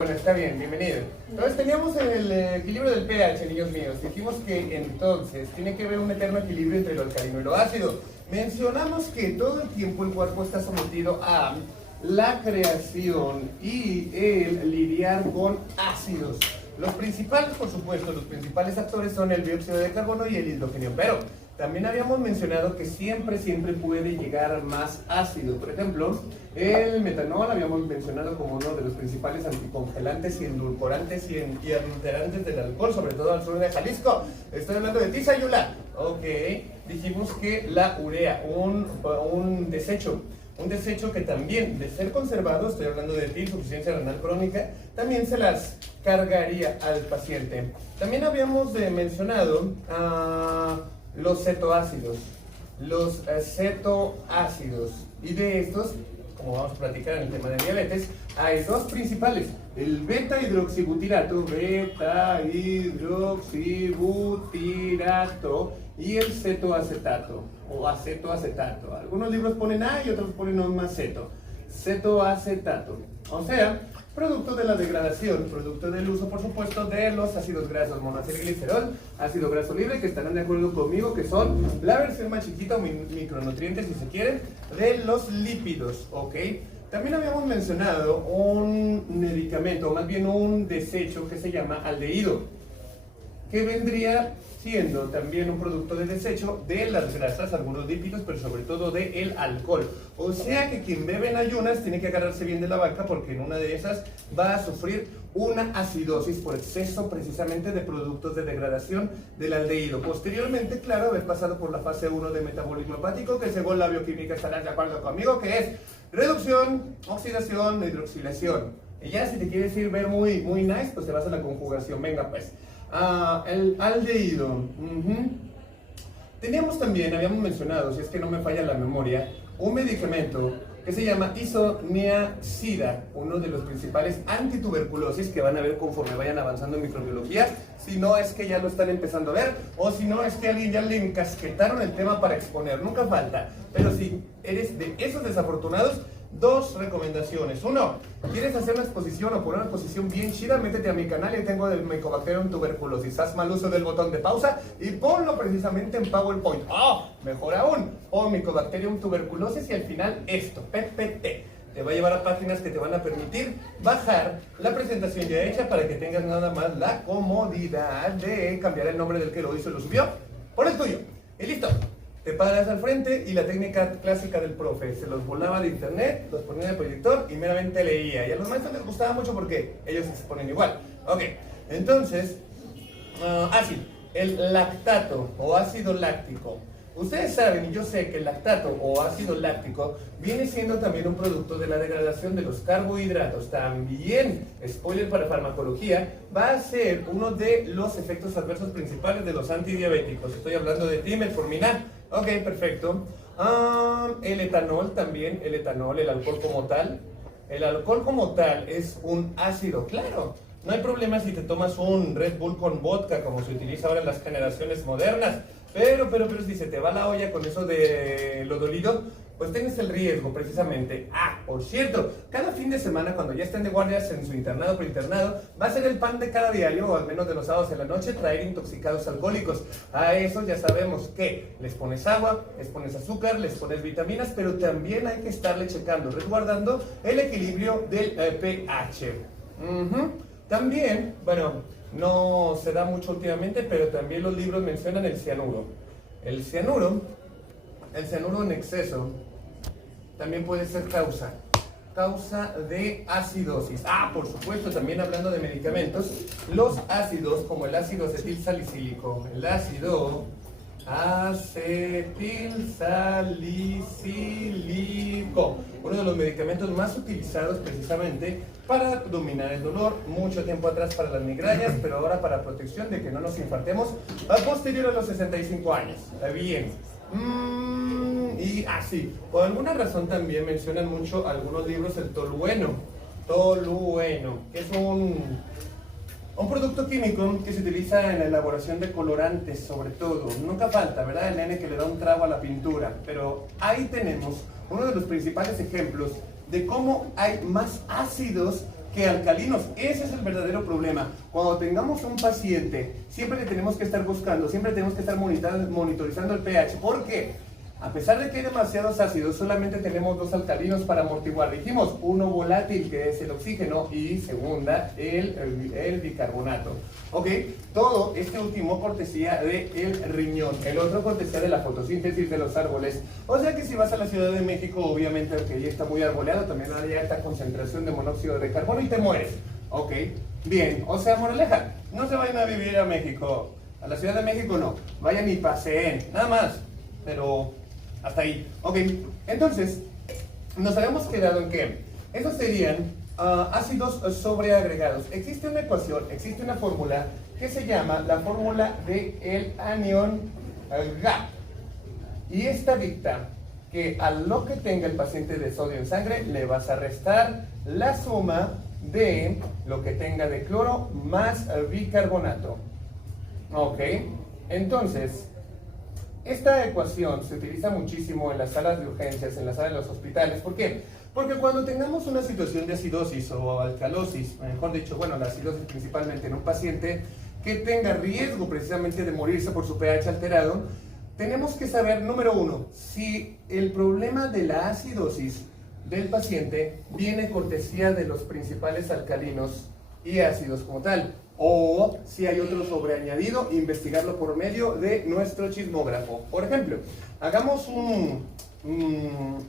Bueno, está bien, bienvenido. Entonces teníamos el equilibrio del pH, niños míos. Dijimos que entonces tiene que haber un eterno equilibrio entre lo alcalino y lo ácido. Mencionamos que todo el tiempo el cuerpo está sometido a la creación y el lidiar con ácidos. Los principales, por supuesto, los principales actores son el dióxido de carbono y el hidrógeno, pero también habíamos mencionado que siempre puede llegar más ácido. Por ejemplo, el metanol habíamos mencionado como uno de los principales anticongelantes y endulcorantes y alterantes del alcohol, sobre todo al sur de Jalisco. Estoy hablando de ti, Sayula. Ok, dijimos que la urea, un desecho que también, de ser conservado, estoy hablando de ti, insuficiencia renal crónica, también se las cargaría al paciente. También habíamos mencionado los cetoácidos. Y de estos, como vamos a platicar en el tema de diabetes, hay dos principales: el beta-hidroxibutirato y el cetoacetato o acetoacetato. Algunos libros ponen A y otros ponen más ceto. Cetoacetato, o sea, producto de la degradación, producto del uso, por supuesto, de los ácidos grasos monoacilglicerol, ácido graso libre, que estarán de acuerdo conmigo que son la versión más chiquita o micronutrientes, si se quieren, de los lípidos, ¿ok? También habíamos mencionado un medicamento, o más bien un desecho que se llama aldehído, que vendría siendo también un producto de desecho de las grasas, algunos lípidos, pero sobre todo del alcohol. O sea que quien bebe en ayunas tiene que agarrarse bien de la vaca, porque en una de esas va a sufrir una acidosis por exceso precisamente de productos de degradación del aldehído. Posteriormente, claro, haber pasado por la fase 1 de metabolismo hepático, que según la bioquímica estarán de acuerdo conmigo, que es reducción, oxidación, hidroxilación. Y ya si te quieres ir ver muy nice, pues te vas a la conjugación. Venga pues. El aldehído. Teníamos también, habíamos mencionado, si es que no me falla la memoria, un medicamento que se llama isoniazida, uno de los principales antituberculosis que van a ver conforme vayan avanzando en microbiología, si no es que ya lo están empezando a ver, o si no es que a alguien ya le encasquetaron el tema para exponer, nunca falta. Pero si eres de esos desafortunados, dos recomendaciones. Uno, ¿quieres hacer una exposición o poner una exposición bien chida? Métete a mi canal y tengo del Mycobacterium tuberculosis. Haz mal uso del botón de pausa y ponlo precisamente en PowerPoint. Mejor aún, pon Mycobacterium tuberculosis y al final esto, PPT. Te va a llevar a páginas que te van a permitir bajar la presentación ya hecha para que tengas nada más la comodidad de cambiar el nombre del que lo hizo y lo subió por el tuyo. Y listo. Te paras al frente y la técnica clásica del profe, se los volaba de internet, los ponía en el proyector y meramente leía. Y a los maestros les gustaba mucho porque ellos se exponen igual. Ok, entonces, sí, el lactato o ácido láctico. Ustedes saben, y yo sé que el lactato o ácido láctico viene siendo también un producto de la degradación de los carbohidratos. También, spoiler para farmacología, va a ser uno de los efectos adversos principales de los antidiabéticos. Estoy hablando de metformina. Ok, perfecto. El etanol también, el alcohol como tal. El alcohol como tal es un ácido, claro. No hay problema si te tomas un Red Bull con vodka, como se utiliza ahora en las generaciones modernas. Pero si se te va la olla con eso de lo dolido, pues tienes el riesgo precisamente. Por cierto, cada fin de semana cuando ya estén de guardias en su internado o preinternado, va a ser el pan de cada diario, o al menos de los sábados en la noche, traer intoxicados alcohólicos. A esos ya sabemos que les pones agua, les pones azúcar, les pones vitaminas, pero también hay que estarle checando, resguardando el equilibrio del pH. También, no se da mucho últimamente, pero también los libros mencionan el cianuro. El cianuro en exceso también puede ser causa de acidosis. Por supuesto, también hablando de medicamentos, los ácidos como el ácido acetilsalicílico, el ácido acetilsalicílico, uno de los medicamentos más utilizados precisamente para dominar el dolor, mucho tiempo atrás para las migrañas, pero ahora para protección de que no nos infartemos a posterior a los 65 años. Está bien. Sí, por alguna razón también mencionan mucho algunos libros el tolueno, que es un producto químico que se utiliza en la elaboración de colorantes, sobre todo. Nunca falta, ¿verdad? El nene que le da un trago a la pintura. Pero ahí tenemos uno de los principales ejemplos de cómo hay más ácidos que alcalinos. Ese es el verdadero problema. Cuando tengamos un paciente, siempre le tenemos que estar buscando, siempre tenemos que estar monitorizando el pH. ¿Por qué? A pesar de que hay demasiados ácidos, solamente tenemos 2 alcalinos para amortiguar. Dijimos, uno volátil, que es el oxígeno, y segunda, el bicarbonato. ¿Ok? Todo este último cortesía del riñón, el otro cortesía de la fotosíntesis de los árboles. O sea que si vas a la Ciudad de México, obviamente, que ya está muy arboleado, también hay alta concentración de monóxido de carbono y te mueres. ¿Ok? Bien, o sea, moraleja, no se vayan a vivir a México. A la Ciudad de México no, vayan y paseen, nada más. Pero hasta ahí. Ok, entonces, nos habíamos quedado en que estos serían ácidos sobreagregados. Existe una ecuación, existe una fórmula que se llama la fórmula del anión GAP. Y esta dicta que a lo que tenga el paciente de sodio en sangre le vas a restar la suma de lo que tenga de cloro más bicarbonato. Ok, entonces esta ecuación se utiliza muchísimo en las salas de urgencias, en las salas de los hospitales. ¿Por qué? Porque cuando tengamos una situación de acidosis o alcalosis, mejor dicho, bueno, la acidosis principalmente en un paciente que tenga riesgo precisamente de morirse por su pH alterado, tenemos que saber, número uno, si el problema de la acidosis del paciente viene cortesía de los principales alcalinos y ácidos como tal, o si hay otro sobreañadido, investigarlo por medio de nuestro chismógrafo. Por ejemplo, hagamos un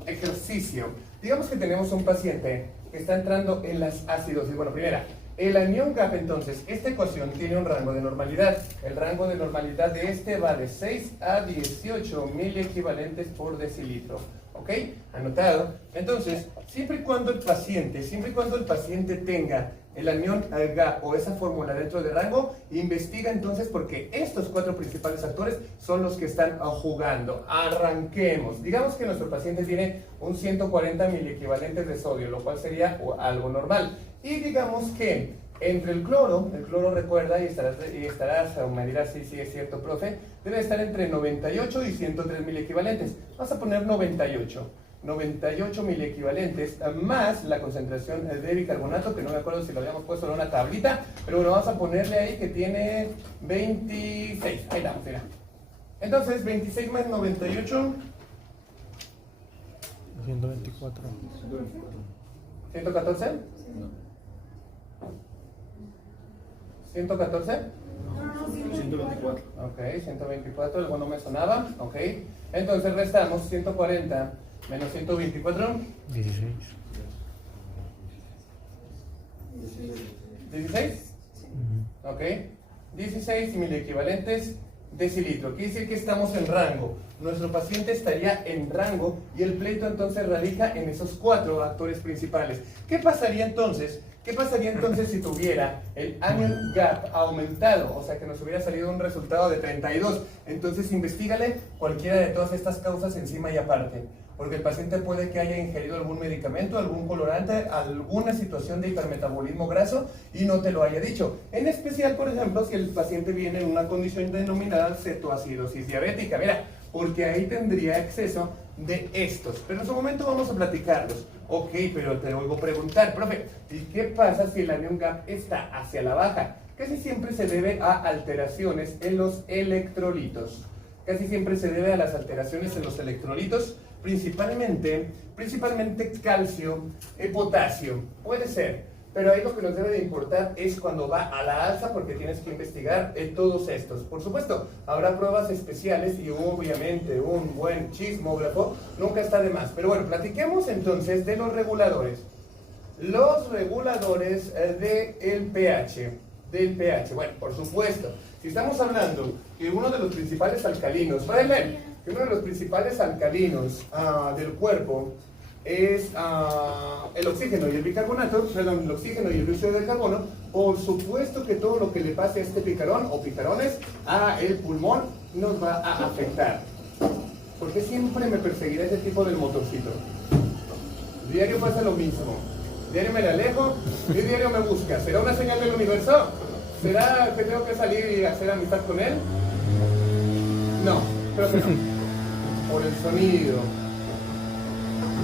ejercicio. Digamos que tenemos un paciente que está entrando en las acidosis. Bueno, primera, el anión GAP, entonces, esta ecuación tiene un rango de normalidad. El rango de normalidad de este va de 6 a 18 miliequivalentes por decilitro. ¿Ok? Anotado. Entonces, siempre y cuando el paciente tenga el anión GAP o esa fórmula dentro de rango, investiga entonces porque estos 4 principales actores son los que están jugando. Arranquemos. Digamos que nuestro paciente tiene un 140 miliequivalentes de sodio, lo cual sería algo normal. Y digamos que entre el cloro recuerda, y estarás a medir así, si es cierto, profe, debe estar entre 98 y 103 miliequivalentes. Vamos a poner 98 miliequivalentes más la concentración de bicarbonato, que no me acuerdo si lo habíamos puesto en una tablita, pero bueno, vamos a ponerle ahí que tiene 26. Ahí estamos, mira. Entonces, 26 más 98. 124. ¿114? ¿114? 124. Ok, 124, algo no me sonaba. Ok, entonces restamos 140 menos 124. 16. ¿16? Ok, 16 miliequivalentes decilitro. Quiere decir que estamos en rango. Nuestro paciente estaría en rango y el pleito entonces radica en esos 4 actores principales. ¿Qué pasaría entonces si tuviera el anion GAP aumentado? O sea, que nos hubiera salido un resultado de 32. Entonces, investígale cualquiera de todas estas causas encima y aparte. Porque el paciente puede que haya ingerido algún medicamento, algún colorante, alguna situación de hipermetabolismo graso y no te lo haya dicho. En especial, por ejemplo, si el paciente viene en una condición denominada cetoacidosis diabética. Mira, porque ahí tendría exceso de estos. Pero en su momento vamos a platicarlos. Ok, pero te oigo preguntar, profe, ¿y qué pasa si el anion GAP está hacia la baja? Casi siempre se debe a alteraciones en los electrolitos. Casi siempre se debe a las alteraciones en los electrolitos, principalmente calcio y potasio. Puede ser, pero ahí lo que nos debe de importar es cuando va a la alza, porque tienes que investigar todos estos. Por supuesto, habrá pruebas especiales y obviamente un buen chismógrafo nunca está de más. Pero bueno, platiquemos entonces de los reguladores. Los reguladores del pH. Bueno, por supuesto, si estamos hablando que uno de los principales alcalinos, que uno de los principales alcalinos del cuerpo es el oxígeno y el bicarbonato, perdón, el oxígeno y el dióxido de carbono, por supuesto que todo lo que le pase a este picarón o picarones a el pulmón nos va a afectar. ¿Por qué siempre me perseguirá ese tipo del motorcito? Diario pasa lo mismo. Diario me le alejo y diario me busca. ¿Será una señal del universo? ¿Será que tengo que salir y hacer amistad con él? No, creo que no. Por el sonido.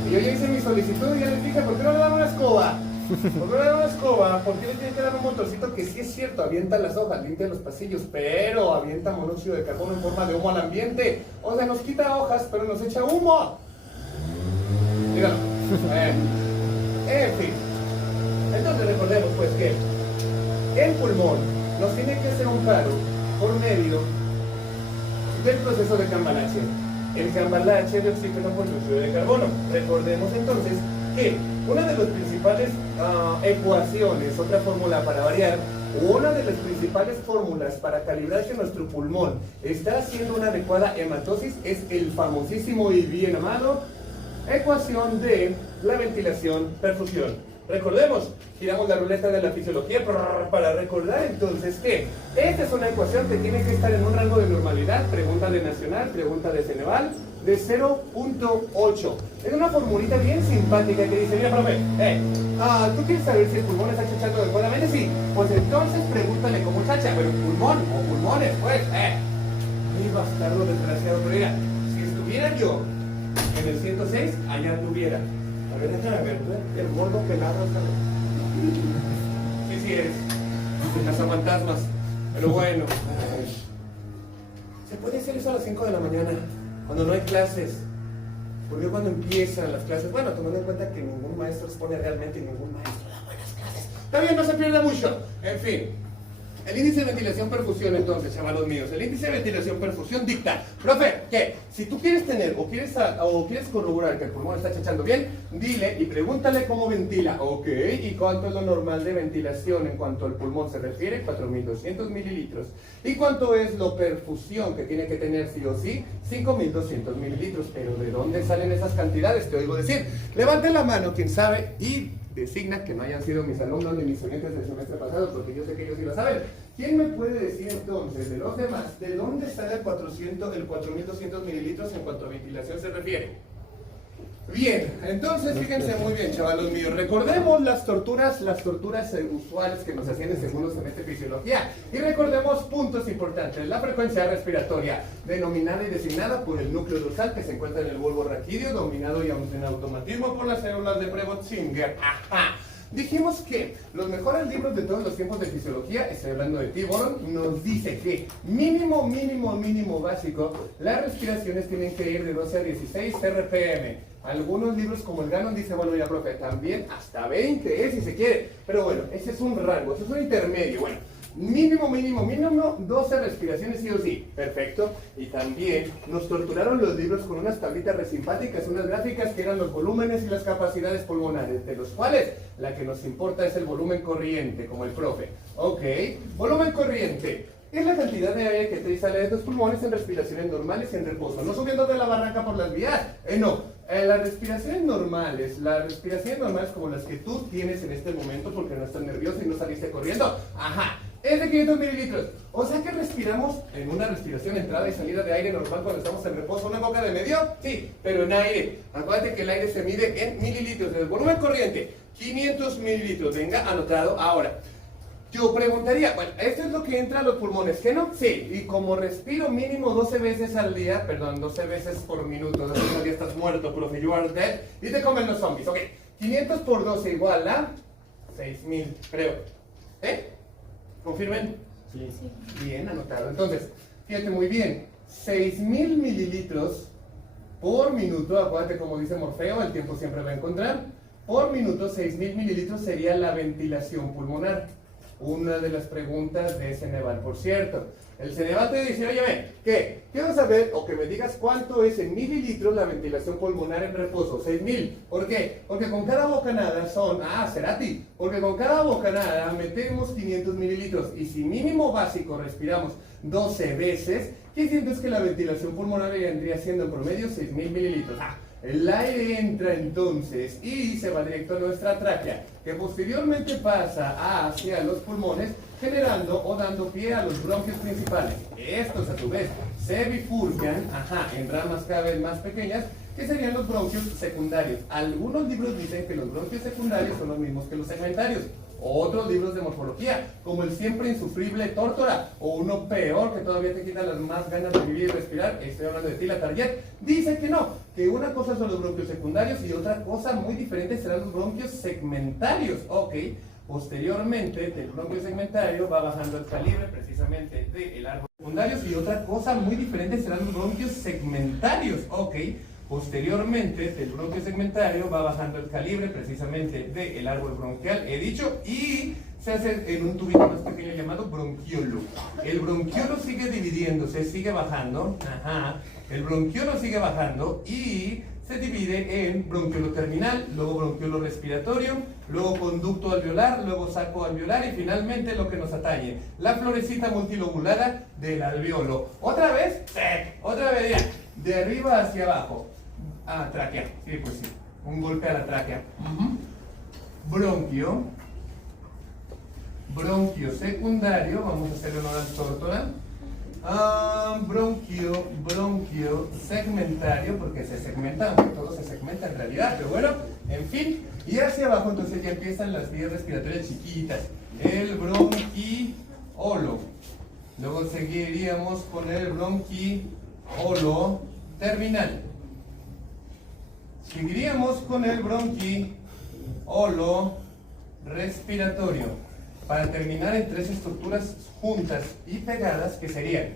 Y yo ya hice mi solicitud y ya les dije, ¿por qué no le dan una escoba? Pues no le da una escoba, porque le tiene que dar un motorcito que sí es cierto, avienta las hojas, limpia los pasillos, pero avienta monóxido de carbono en forma de humo al ambiente. O sea, nos quita hojas, pero nos echa humo. Dígalo. En fin. Entonces recordemos pues que el pulmón nos tiene que hacer un paro por medio del proceso de cambalache. El cambalache de oxígeno por dióxido de carbono. Recordemos entonces que una de las principales ecuaciones, otra fórmula para variar, una de las principales fórmulas para calibrar que nuestro pulmón está haciendo una adecuada hematosis es el famosísimo y bien amado ecuación de la ventilación-perfusión. Recordemos, giramos la ruleta de la fisiología para recordar entonces que esta es una ecuación que tiene que estar en un rango de normalidad, pregunta de Nacional, pregunta de Ceneval, de 0.8. Es una formulita bien simpática que dice, mira, profe, ¿tú quieres saber si el pulmón está chachando adecuadamente? Sí, pues entonces pregúntale cómo chacha, pero pulmón o pulmones, pues, mi bastardo desgraciado, pero mira, si estuviera yo en el 106, allá tuviera. A ver, déjame ver, el gordo pelado. Sí es. Cazafantasmas. Pero bueno. Se puede hacer eso a las 5 de la mañana, cuando no hay clases. Porque cuando empiezan las clases, bueno, tomando en cuenta que ningún maestro expone realmente y ningún maestro da buenas clases. Está bien, no se pierda mucho. En fin. El índice de ventilación-perfusión, entonces, chavalos míos, el índice de ventilación-perfusión dicta, profe, que si tú quieres tener o quieres corroborar que el pulmón está chachando bien, dile y pregúntale cómo ventila, ok, y cuánto es lo normal de ventilación en cuanto al pulmón se refiere, 4.200 mililitros, y cuánto es lo perfusión que tiene que tener sí o sí, 5.200 mililitros, pero ¿de dónde salen esas cantidades? Te oigo decir, levante la mano, quien sabe, y designa que no hayan sido mis alumnos ni mis oyentes del semestre pasado, porque yo sé que ellos sí lo saben. ¿Quién me puede decir entonces, de los demás, de dónde sale el 4.200 mililitros en cuanto a ventilación se refiere? Bien, entonces fíjense muy bien, chavalos míos. Recordemos las torturas usuales que nos hacían en segundo semestre de fisiología. Y recordemos puntos importantes. La frecuencia respiratoria, denominada y designada por el núcleo dorsal que se encuentra en el bulbo raquídeo, dominado y en automatismo por las células de Prevost-Singer. ¡Ajá! Dijimos que los mejores libros de todos los tiempos de fisiología, estoy hablando de Tiboron, nos dice que mínimo básico, las respiraciones tienen que ir de 12 a 16 RPM. Algunos libros como el Gannon dice, bueno, ya profe, también hasta 20, si se quiere. Pero bueno, ese es un rango, ese es un intermedio. Bueno, mínimo 12 respiraciones sí o sí. Perfecto. Y también nos torturaron los libros con unas tablitas resimpáticas, unas gráficas que eran los volúmenes y las capacidades pulmonares, de los cuales la que nos importa es el volumen corriente, como el profe. Ok, volumen corriente. Es la cantidad de aire que te y sale de tus pulmones en respiraciones normales y en reposo. No subiendo de la barranca por las vías. No. Las respiraciones normales como las que tú tienes en este momento porque no estás nervioso y no saliste corriendo. Ajá. Es de 500 mililitros. O sea que respiramos en una respiración entrada y salida de aire normal cuando estamos en reposo. ¿Una boca de medio? Sí, pero en aire. Acuérdate que el aire se mide en mililitros. El volumen corriente, 500 mililitros. Venga, anotado. Ahora, yo preguntaría, bueno, ¿esto es lo que entra a los pulmones? ¿Qué no? Sí, y como respiro mínimo 12 veces al día, 12 veces por minuto, entonces al día estás muerto, profe, you are dead, y te comen los zombies. Ok, 500 por 12 igual a 6.000, creo. ¿Confirmen? Sí. Bien, anotado. Entonces, fíjate muy bien, 6.000 mililitros por minuto, acuérdate como dice Morfeo, el tiempo siempre va a encontrar, por minuto 6.000 mililitros sería la ventilación pulmonar. Una de las preguntas de Ceneval, por cierto. El Ceneval te dice, oye, ¿qué? Quiero saber, o que me digas cuánto es en mililitros la ventilación pulmonar en reposo. 6.000. ¿Por qué? Porque con cada bocanada son, Cerati, porque con cada bocanada metemos 500 mililitros. Y si mínimo básico respiramos 12 veces, ¿qué sientes que la ventilación pulmonar vendría siendo en promedio 6.000 mililitros? El aire entra entonces y se va directo a nuestra tráquea, que posteriormente pasa hacia los pulmones, generando o dando pie a los bronquios principales. Estos a su vez se bifurcan en ramas cada vez más pequeñas, que serían los bronquios secundarios. Algunos libros dicen que los bronquios secundarios son los mismos que los segmentarios. otros libros de morfología, como el siempre insufrible Tórtora, o uno peor que todavía te quita las más ganas de vivir y respirar, estoy hablando de Tila Target, dice que no, que una cosa son los bronquios secundarios y otra cosa muy diferente serán los bronquios segmentarios, ok. Posteriormente, del bronquio segmentario va bajando el calibre precisamente del árbol secundario y otra cosa muy diferente serán los bronquios segmentarios, ok. Posteriormente, del bronquio segmentario va bajando el calibre precisamente del árbol bronquial, he dicho, y se hace en un tubito más pequeño llamado bronquiolo. El bronquiolo sigue dividiéndose, sigue bajando, el bronquiolo sigue bajando y se divide en bronquiolo terminal, luego bronquiolo respiratorio, luego conducto alveolar, luego saco alveolar y finalmente lo que nos atañe, la florecita multilobulada del alveolo. ¿Otra vez? Sí, otra vez ya, de arriba hacia abajo. Tráquea, sí, pues sí, un golpe a la tráquea. Bronquio, bronquio secundario, vamos a hacerle honor al Tórtora. Bronquio segmentario, porque se segmenta, aunque todo se segmenta en realidad, pero bueno, en fin, y hacia abajo entonces ya empiezan las vías respiratorias chiquitas, el bronquiolo, luego seguiríamos con el bronquiolo terminal, seguiríamos con el bronquiolo respiratorio, para terminar en tres estructuras juntas y pegadas que serían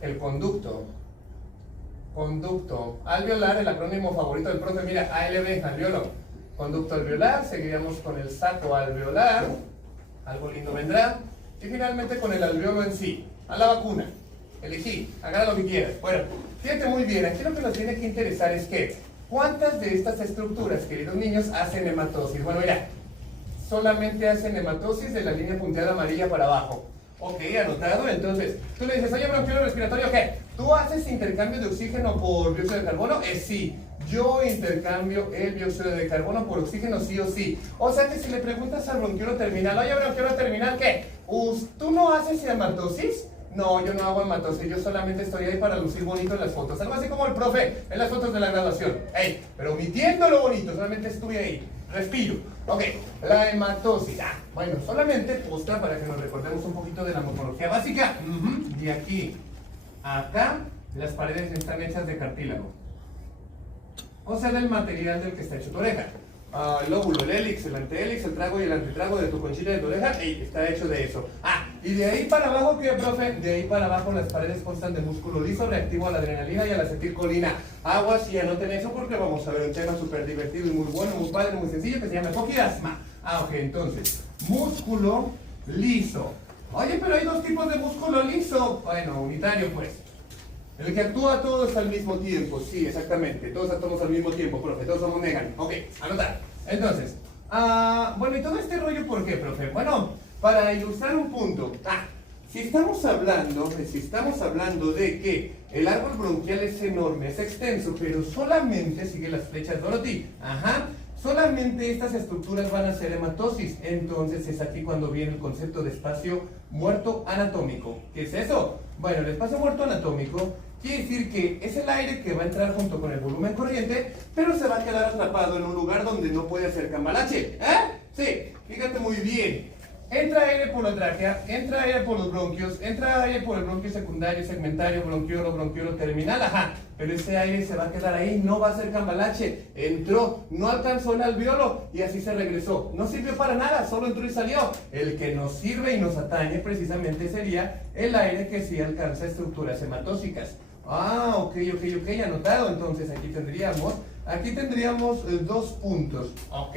el conducto alveolar, el acrónimo favorito del profe, mira, ALB, alveolo, conducto alveolar, seguiríamos con el saco alveolar, algo lindo vendrá, y finalmente con el alveolo en sí, a la vacuna, elegí, agarra lo que quieras. Bueno, fíjate muy bien, aquí lo que nos tiene que interesar es que, ¿cuántas de estas estructuras, queridos niños, hacen hematosis? Bueno, mira, solamente hacen hematosis de la línea punteada amarilla para abajo. Ok, anotado. Entonces, tú le dices, oye, bronquiolo respiratorio, ¿qué? ¿Tú haces intercambio de oxígeno por dióxido de carbono? Sí. Yo intercambio el dióxido de carbono por oxígeno sí o sí. O sea que si le preguntas al bronquiolo terminal, oye, bronquiolo terminal, ¿qué? ¿Tú no haces hematosis? No, yo no hago hematosis, yo solamente estoy ahí para lucir bonito en las fotos. Algo así como el profe en las fotos de la graduación. Ey, pero omitiendo lo bonito, solamente estuve ahí. Respiro. Ok, la hematosis. Bueno, solamente posta para que nos recordemos un poquito de la morfología básica. De aquí a acá, las paredes están hechas de cartílago. O sea, del material del que está hecho tu oreja. El lóbulo, el hélix, el antehélix, el trago y el antitrago de tu conchita de tu oreja, está hecho de eso. Y de ahí para abajo, ¿qué, profe? De ahí para abajo las paredes constan de músculo liso reactivo a la adrenalina y a la acetilcolina. Aguas y anoten eso porque vamos a ver un tema súper divertido y muy bueno, muy padre, muy sencillo que se llama coquiasma. Ok, entonces, músculo liso. Oye, pero hay dos tipos de músculo liso. Bueno, unitario pues. El que actúa todos al mismo tiempo, sí, exactamente. Todos actuamos al mismo tiempo, profe. Todos somos Megan. Ok, anotar. Entonces, bueno, ¿y todo este rollo por qué, profe? Bueno, para ilustrar un punto. Si estamos hablando de que el árbol bronquial es enorme, es extenso, pero solamente sigue las flechas Dorothy. Solamente estas estructuras van a ser hematosis. Entonces es aquí cuando viene el concepto de espacio muerto anatómico. ¿Qué es eso? Bueno, el espacio muerto anatómico quiere decir que es el aire que va a entrar junto con el volumen corriente, pero se va a quedar atrapado en un lugar donde no puede hacer cambalache. Sí, fíjate muy bien. Entra aire por la tráquea, entra aire por los bronquios, entra aire por el bronquio secundario, segmentario, bronquiolo terminal, pero ese aire se va a quedar ahí, no va a ser cambalache. Entró, no alcanzó el alveolo y así se regresó. No sirvió para nada, solo entró y salió. El que nos sirve y nos atañe precisamente sería el aire que sí alcanza estructuras hematóxicas. Ok, anotado. Entonces aquí tendríamos 2 puntos, ok.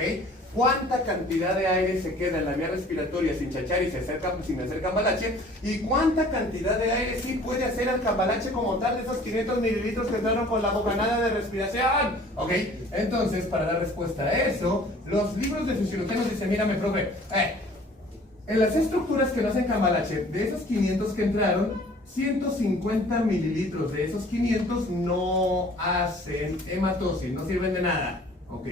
¿Cuánta cantidad de aire se queda en la vía respiratoria sin chachar y sin hacer cambalache? ¿Y cuánta cantidad de aire sí puede hacer el cambalache como tal de esos 500 mililitros que entraron por la bocanada de respiración? Ok, entonces para dar respuesta a eso, los libros de fisiología nos dicen, mírame, profe, en las estructuras que no hacen cambalache, de esos 500 que entraron, 150 mililitros de esos 500 no hacen hematosis, no sirven de nada, ok.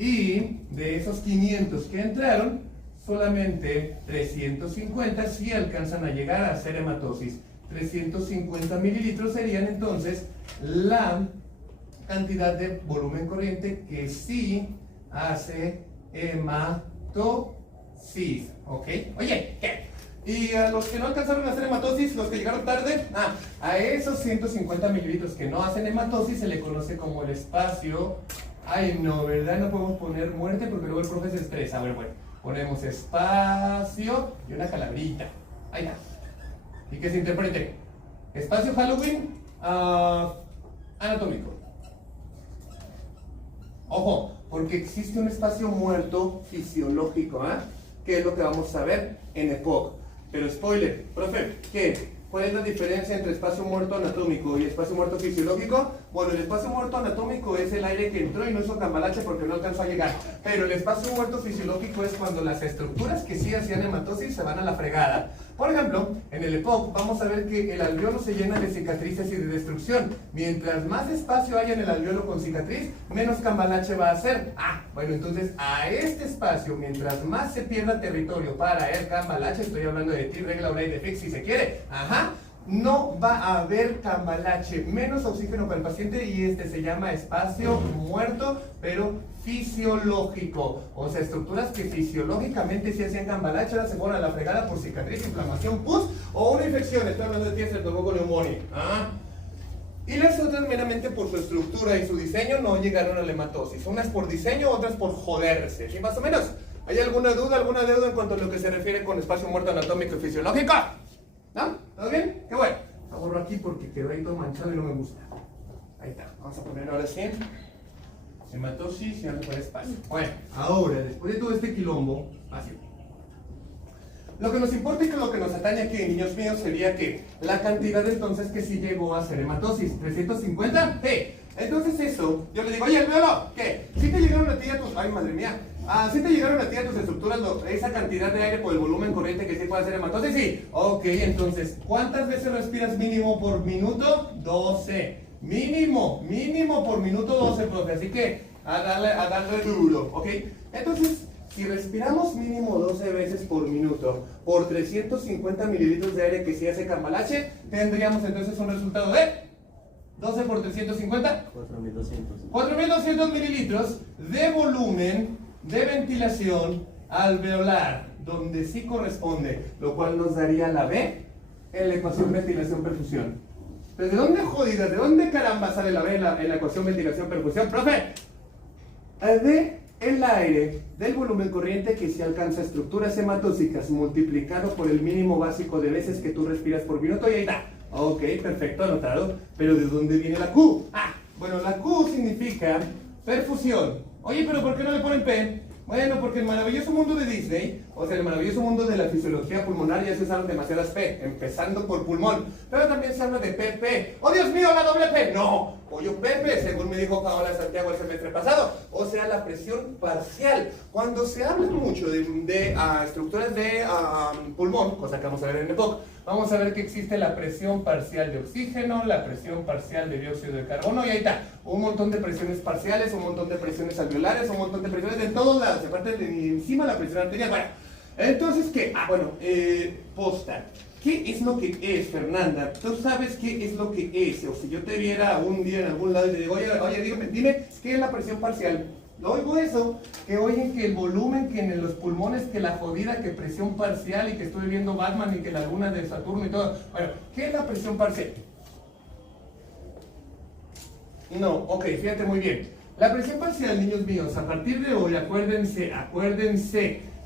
Y de esos 500 que entraron, solamente 350 sí alcanzan a llegar a hacer hematosis. 350 mililitros serían entonces la cantidad de volumen corriente que sí hace hematosis. cis, ¿ok? Oye, ¿qué? Y a los que no alcanzaron a hacer hematosis, los que llegaron tarde, a esos 150 mililitros que no hacen hematosis se le conoce como el espacio. Ay, no, ¿verdad? No podemos poner muerte porque luego el profe se estresa. A ver, bueno, ponemos espacio y una calabrita. Ahí está. Y que se interprete. Espacio Halloween anatómico. Ojo, porque existe un espacio muerto fisiológico, que es lo que vamos a ver en EPOC. Pero spoiler, profe, ¿qué? ¿Cuál es la diferencia entre espacio muerto anatómico y espacio muerto fisiológico? Bueno, el espacio muerto anatómico es el aire que entró y no hizo cambalache porque no alcanzó a llegar. Pero el espacio muerto fisiológico es cuando las estructuras que sí hacían hematosis se van a la fregada. Por ejemplo, en el EPOC vamos a ver que el alveolo se llena de cicatrices y de destrucción. Mientras más espacio haya en el alveolo con cicatriz, menos cambalache va a hacer. Bueno, entonces a este espacio, mientras más se pierda territorio para el cambalache, estoy hablando de ti, regla O'Reilly de Fix si se quiere, no va a haber cambalache, menos oxígeno para el paciente y este se llama espacio muerto, pero fisiológico. O sea, estructuras que fisiológicamente sí hacían cambalache, ahora se fueron a la fregada por cicatriz, inflamación, pus o una infección. Estoy hablando de ti, estreptococo neumonía. Y las otras meramente por su estructura y su diseño no llegaron a la hematosis. Unas por diseño, otras por joderse. ¿Sí, más o menos? ¿Hay alguna duda, alguna deuda en cuanto a lo que se refiere con espacio muerto anatómico y fisiológico? ¿No? ¿Todo bien? ¡Qué bueno! Lo borro aquí porque quedó ahí todo manchado y no me gusta. Ahí está. Vamos a poner ahora sí hematosis y algo para espacio. Bueno, ahora, después de todo este quilombo, fácil. Lo que nos importa y que lo que nos atañe aquí, niños míos, sería que la cantidad entonces que sí llegó a hacer hematosis, ¿350? Sí. Entonces eso, yo le digo, oye, alveolo, ¿qué? ¿Sí te llegaron a ti a tus... Ay, madre mía. ¿Sí te llegaron a ti a tus estructuras esa cantidad de aire por el volumen corriente que sí puede hacer hematosis? Sí. Ok, entonces, ¿cuántas veces respiras mínimo por minuto? 12. Mínimo por minuto 12, profe. Así que, a darle duro, ¿ok? Entonces, si respiramos mínimo 12 veces por minuto, por 350 mililitros de aire que sí hace cambalache, tendríamos entonces un resultado de 12 por 350. 4.200. 4.200 mililitros de volumen de ventilación alveolar, donde sí corresponde, lo cual nos daría la B en la ecuación ventilación-perfusión. ¿Desde dónde jodidas? ¿De dónde caramba sale la B en la ecuación ventilación-perfusión? ¡Profe! De el aire del volumen corriente que se alcanza estructuras hematóxicas multiplicado por el mínimo básico de veces que tú respiras por minuto y ahí está. Ok, perfecto, anotado. Pero ¿de dónde viene la Q? Bueno, la Q significa perfusión. Oye, pero ¿por qué no le ponen P? Bueno, porque el maravilloso mundo de Disney, o sea, el maravilloso mundo de la fisiología pulmonar, ya se usaron demasiadas P, empezando por pulmón. Pero también se habla de PP. ¡Oh, Dios mío, la doble P! No, pollo Pepe, según me dijo Paola Santiago el semestre pasado. O sea, la presión parcial. Cuando se habla mucho de estructuras de pulmón, cosa que vamos a ver en el EPOC, vamos a ver que existe la presión parcial de oxígeno, la presión parcial de dióxido de carbono, y ahí está, un montón de presiones parciales, un montón de presiones alveolares, un montón de presiones de todos lados, aparte de encima la presión arterial. Bueno, entonces, ¿qué? Posta. ¿Qué es lo que es, Fernanda? ¿Tú sabes qué es lo que es? O si yo te viera un día en algún lado y te digo, oye, dime, ¿qué es la presión parcial? Oigo eso, que oyen que el volumen, que en los pulmones, que la jodida, que presión parcial y que estoy viendo Batman y que la luna de Saturno y todo. Bueno, ¿qué es la presión parcial? No, ok, fíjate muy bien. La presión parcial, niños míos, a partir de hoy, acuérdense,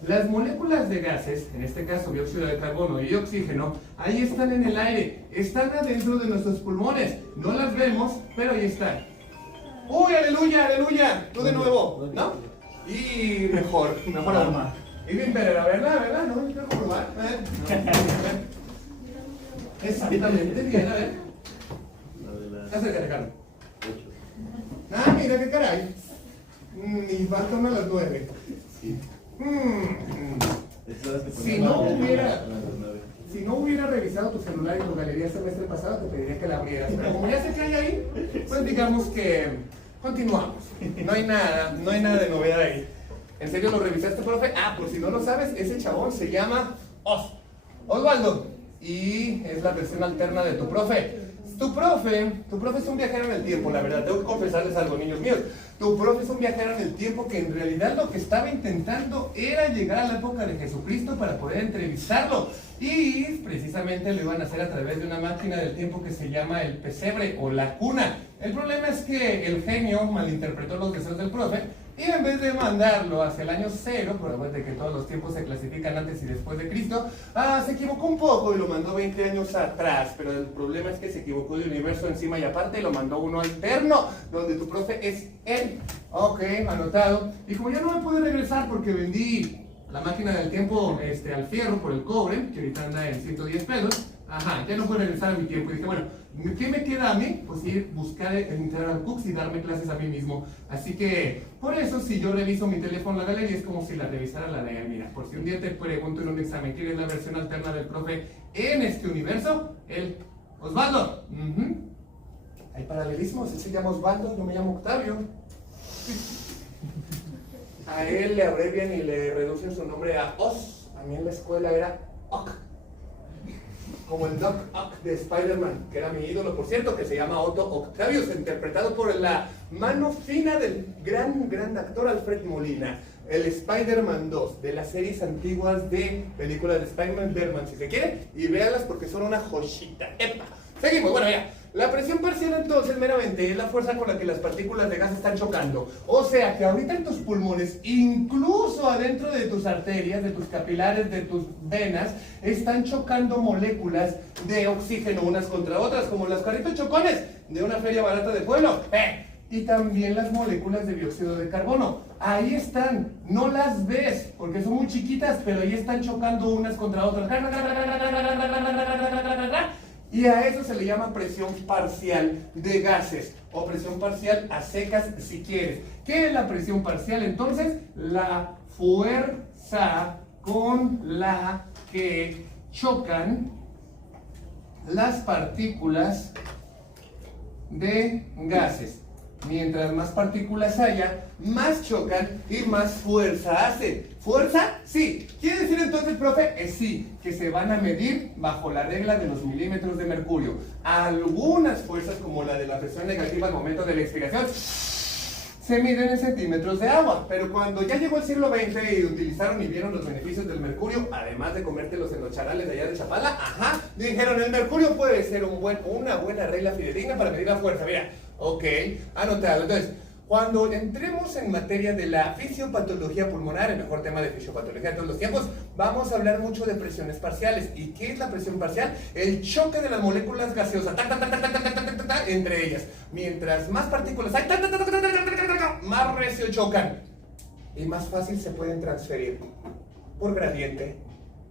las moléculas de gases, en este caso dióxido de carbono y oxígeno, ahí están en el aire, están adentro de nuestros pulmones, no las vemos, pero ahí están. ¡Uy, aleluya, aleluya! Tú de nuevo, ¿no? Y mejor arma. Y bien, pero la verdad, no me quiero probar. Exactamente, bien, a ver. ¿Qué hace, Ricardo? Mira qué caray. Y falta una a las 9. Si no hubiera revisado tu celular y tu galería el semestre pasado, te pediría que la abrieras. Pero como ya sé que hay ahí, pues digamos que continuamos. No hay nada de novedad ahí. ¿En serio lo revisaste, profe? Por si no lo sabes, ese chabón se llama Osvaldo. Y es la versión alterna de tu profe. Tu profe es un viajero en el tiempo, la verdad, tengo que confesarles algo, niños míos. Tu profe es un viajero en el tiempo que en realidad lo que estaba intentando era llegar a la época de Jesucristo para poder entrevistarlo. Y precisamente lo iban a hacer a través de una máquina del tiempo que se llama el pesebre o la cuna. El problema es que el genio malinterpretó los deseos del profe y en vez de mandarlo hacia el año 0, por acuérdate de que todos los tiempos se clasifican antes y después de Cristo, se equivocó un poco y lo mandó 20 años atrás, pero el problema es que se equivocó de universo encima y aparte y lo mandó uno alterno, donde tu profe es él. Ok, anotado. Y como ya no me pude regresar porque vendí la máquina del tiempo al fierro por el cobre, que ahorita anda en 110 pesos, ya no puedo regresar a mi tiempo. Y dije, bueno, ¿qué me queda a mí? Pues ir, buscar, entrar al Cooks y darme clases a mí mismo. Así que, por eso, si yo reviso mi teléfono en la galería, es como si la revisara la de él. Mira, por si un día te pregunto en un examen, ¿quién es la versión alterna del profe en este universo? El Osvaldo. Hay paralelismos, él se llama Osvaldo, yo me llamo Octavio. A él le abrevian y le reducen su nombre a Oz. A mí en la escuela era Ock. Como el Doc Ock de Spider-Man, que era mi ídolo, por cierto, que se llama Otto Octavius, interpretado por la mano fina del gran actor Alfred Molina. El Spider-Man 2, de las series antiguas de películas de Spider-Man, si se quiere, y véanlas porque son una joyita. ¡Epa! Seguimos, bueno, ya. La presión parcial entonces meramente es la fuerza con la que las partículas de gas están chocando. O sea que ahorita en tus pulmones, incluso adentro de tus arterias, de tus capilares, de tus venas, están chocando moléculas de oxígeno unas contra otras, como los carritos chocones de una feria barata de pueblo. Y también las moléculas de dióxido de carbono. Ahí están, no las ves porque son muy chiquitas, pero ahí están chocando unas contra otras. Y a eso se le llama presión parcial de gases o presión parcial a secas si quieres. ¿Qué es la presión parcial? Entonces, la fuerza con la que chocan las partículas de gases. Mientras más partículas haya, más chocan y más fuerza hacen. ¿Fuerza? Sí. ¿Quiere decir entonces, profe? Sí, que se van a medir bajo la regla de los milímetros de mercurio. Algunas fuerzas, como la de la presión negativa al momento de la expiración, se miden en centímetros de agua. Pero cuando ya llegó el siglo XX y utilizaron y vieron los beneficios del mercurio, además de comértelos en los charales de allá de Chapala, dijeron, el mercurio puede ser una buena regla fidedigna para medir la fuerza. Mira, ok, anotado. Entonces, cuando entremos en materia de la fisiopatología pulmonar, el mejor tema de fisiopatología de todos los tiempos, vamos a hablar mucho de presiones parciales. ¿Y qué es la presión parcial? El choque de las moléculas gaseosas entre ellas. Mientras más partículas hay, más recio chocan y más fácil se pueden transferir por gradiente.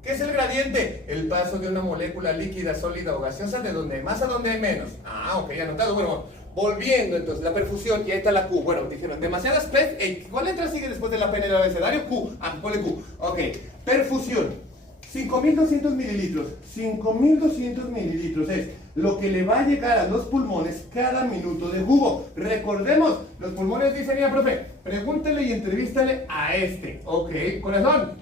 ¿Qué es el gradiente? El paso de una molécula líquida, sólida o gaseosa de donde hay más a donde hay menos. Ok, anotado. Bueno, volviendo entonces, la perfusión, y ahí está la Q. Bueno, dijeron, demasiadas P. ¿Cuál letra sigue después de la P en el abecedario? Q. Ponle Q. Ok, perfusión. 5.200 mililitros. 5.200 mililitros es lo que le va a llegar a los pulmones cada minuto de jugo. Recordemos, los pulmones dicen, mira, profe, pregúntale y entrevístale a este. Ok, corazón.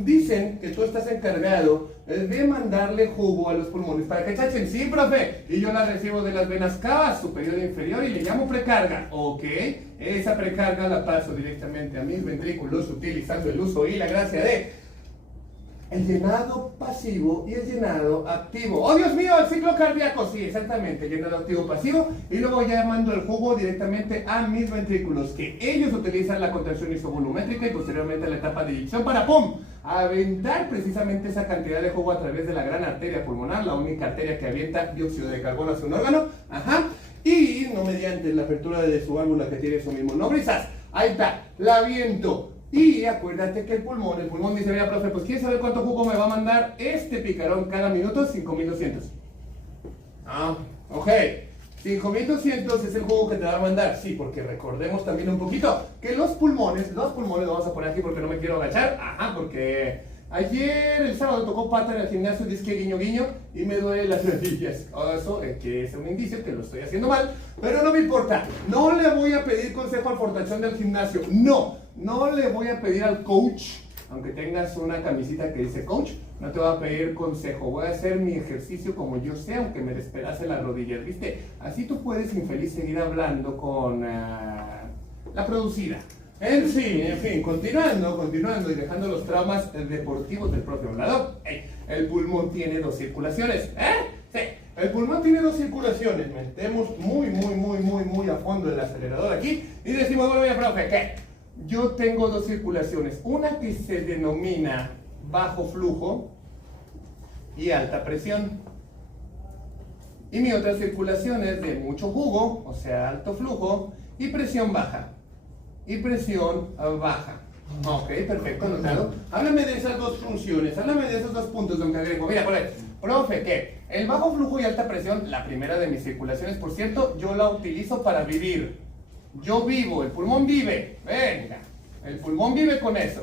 Dicen que tú estás encargado de mandarle jugo a los pulmones para que chachen. Sí, profe. Y yo la recibo de las venas cavas, superior e inferior, y le llamo precarga. Ok, esa precarga la paso directamente a mis ventrículos utilizando el uso y la gracia de el llenado pasivo y el llenado activo. ¡Oh, Dios mío! El ciclo cardíaco. Sí, exactamente. El llenado activo pasivo. Y luego ya mando el jugo directamente a mis ventrículos, que ellos utilizan la contracción isovolumétrica y posteriormente la etapa de eyección para ¡pum! Aventar precisamente esa cantidad de jugo a través de la gran arteria pulmonar, la única arteria que avienta dióxido de carbono hacia un órgano. Y no mediante la apertura de su válvula que tiene su mismo nombre. Ahí está. La aviento. Y acuérdate que el pulmón dice, mira, profe, pues ¿quieres saber cuánto jugo me va a mandar este picarón cada minuto? 5.200. Ok. 5.200 es el jugo que te va a mandar. Sí, porque recordemos también un poquito que los pulmones, lo vamos a poner aquí porque no me quiero agachar. Porque ayer, el sábado, tocó pata en el gimnasio, disque guiño guiño, y me duele las rodillas. Eso que es un indicio que lo estoy haciendo mal, pero no me importa. No le voy a pedir consejo al fortachón del gimnasio. No le voy a pedir al coach aunque tengas una camisita que dice coach, no te voy a pedir consejo, voy a hacer mi ejercicio como yo sé, aunque me despedace las rodillas, ¿viste? Así tú puedes infeliz seguir hablando con la producida. En fin, continuando y dejando los traumas deportivos del propio hablador. El pulmón tiene dos circulaciones, Sí, el pulmón tiene dos circulaciones. Metemos muy a fondo el acelerador aquí y decimos, bueno, profe, ¿qué? Yo tengo dos circulaciones, una que se denomina bajo flujo y alta presión. Y mi otra circulación es de mucho jugo, o sea, alto flujo, y presión baja. Ok, perfecto, anotado. Háblame de esas dos funciones, háblame de esos dos puntos, don Cangrejo. Mira, por ahí, profe, ¿qué? El bajo flujo y alta presión, la primera de mis circulaciones, por cierto, yo la utilizo para vivir. Yo vivo, el pulmón vive. Venga, el pulmón vive con eso.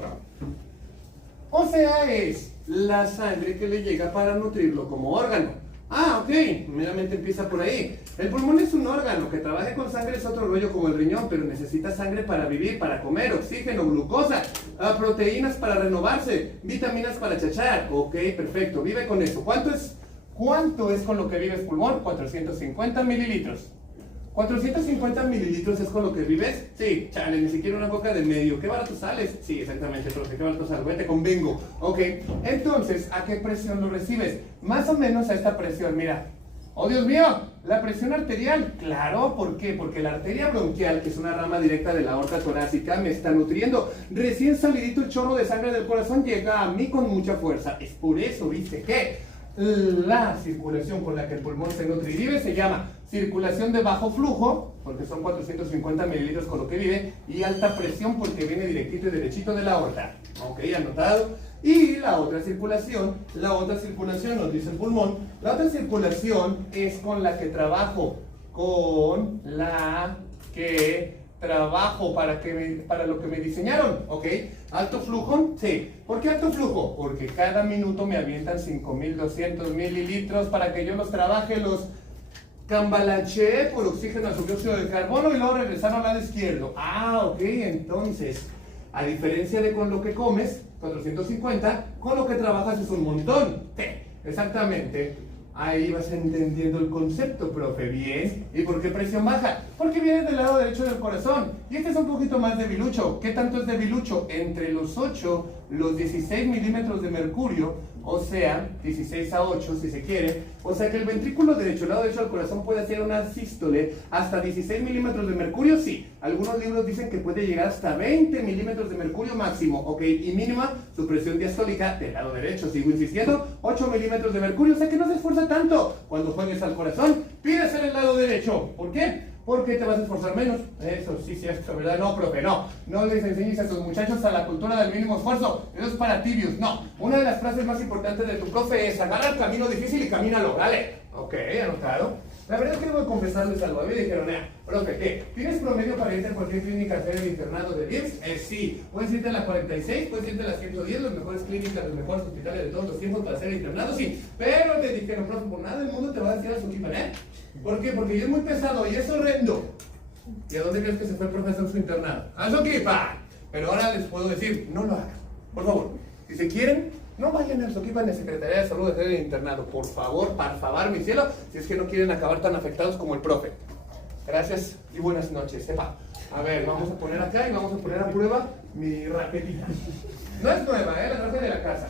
O sea, es la sangre que le llega para nutrirlo como órgano. Ok, meramente empieza por ahí. El pulmón es un órgano, que trabaje con sangre es otro rollo como el riñón, pero necesita sangre para vivir, para comer, oxígeno, glucosa, proteínas para renovarse, vitaminas para chachar. Ok, perfecto, vive con eso. ¿Cuánto es con lo que vives pulmón? 450 mililitros. 450 mililitros es con lo que vives. Sí, chale, ni siquiera una coca de medio. ¿Qué barato sales? Sí, exactamente, profe, qué barato sales. Vete con bingo. Ok, entonces, ¿a qué presión lo recibes? Más o menos a esta presión, mira. ¡Oh, Dios mío! La presión arterial. Claro, ¿por qué? Porque la arteria bronquial, que es una rama directa de la aorta torácica, me está nutriendo. Recién salidito el chorro de sangre del corazón llega a mí con mucha fuerza. Es por eso, ¿viste qué? La circulación con la que el pulmón se nutre y vive se llama circulación de bajo flujo, porque son 450 mililitros con lo que vive, y alta presión porque viene directito y derechito de la aorta. Ok, anotado. Y la otra circulación nos dice el pulmón, la otra circulación es con la que trabajo, para lo que me diseñaron, ¿ok? ¿Alto flujo? Sí. ¿Por qué alto flujo? Porque cada minuto me avientan 5200 mililitros para que yo los trabaje, los cambalaché por oxígeno al dióxido de carbono y luego regresaron al lado izquierdo. Ok, entonces, a diferencia de con lo que comes, 450, con lo que trabajas es un montón. Sí, exactamente. Ahí vas entendiendo el concepto, profe. Bien. ¿Y por qué presión baja? Porque viene del lado derecho del corazón. Y este es un poquito más debilucho. ¿Qué tanto es debilucho? Entre los 8, los 16 milímetros de mercurio, o sea, 16 a 8 si se quiere. O sea que el ventrículo derecho, el lado derecho del corazón, puede hacer una sístole hasta 16 milímetros de mercurio, sí. Algunos libros dicen que puede llegar hasta 20 milímetros de mercurio máximo, ok. Y mínima, su presión diastólica del lado derecho, sigo insistiendo, 8 milímetros de mercurio. O sea que no se esfuerza tanto. Cuando juegues al corazón, pides en el lado derecho. ¿Por qué? Porque te vas a esforzar menos. Eso sí, cierto, ¿verdad? No, profe, no. No les enseñes a tus muchachos a la cultura del mínimo esfuerzo. Eso es para tibios. No. Una de las frases más importantes de tu profe es: agarra el camino difícil y camínalo. Dale. Ok, anotado. La verdad es que debo confesarles algo. A mí me dijeron, profe, ¿qué? ¿Tienes promedio para irte a cualquier clínica a hacer el internado de IMSS? Sí. Puedes irte a la 46, puedes irte a la 110, las mejores clínicas, los mejores hospitales de todos los tiempos para hacer el internado, sí. Pero te dijeron, profe, por nada del mundo te vas a decir a su equipo, ¿Por qué? Porque es muy pesado y es horrendo. ¿Y a dónde crees que se fue el profesor su internado? ¡A su equipa! Pero ahora les puedo decir, no lo hagan. Por favor, si se quieren, no vayan a su equipa en la Secretaría de Salud a hacer el internado. Por favor, mi cielo, si es que no quieren acabar tan afectados como el profe. Gracias y buenas noches, sepa. A ver, vamos a poner acá y vamos a poner a prueba mi raquetita. No es nueva, la traje de la casa.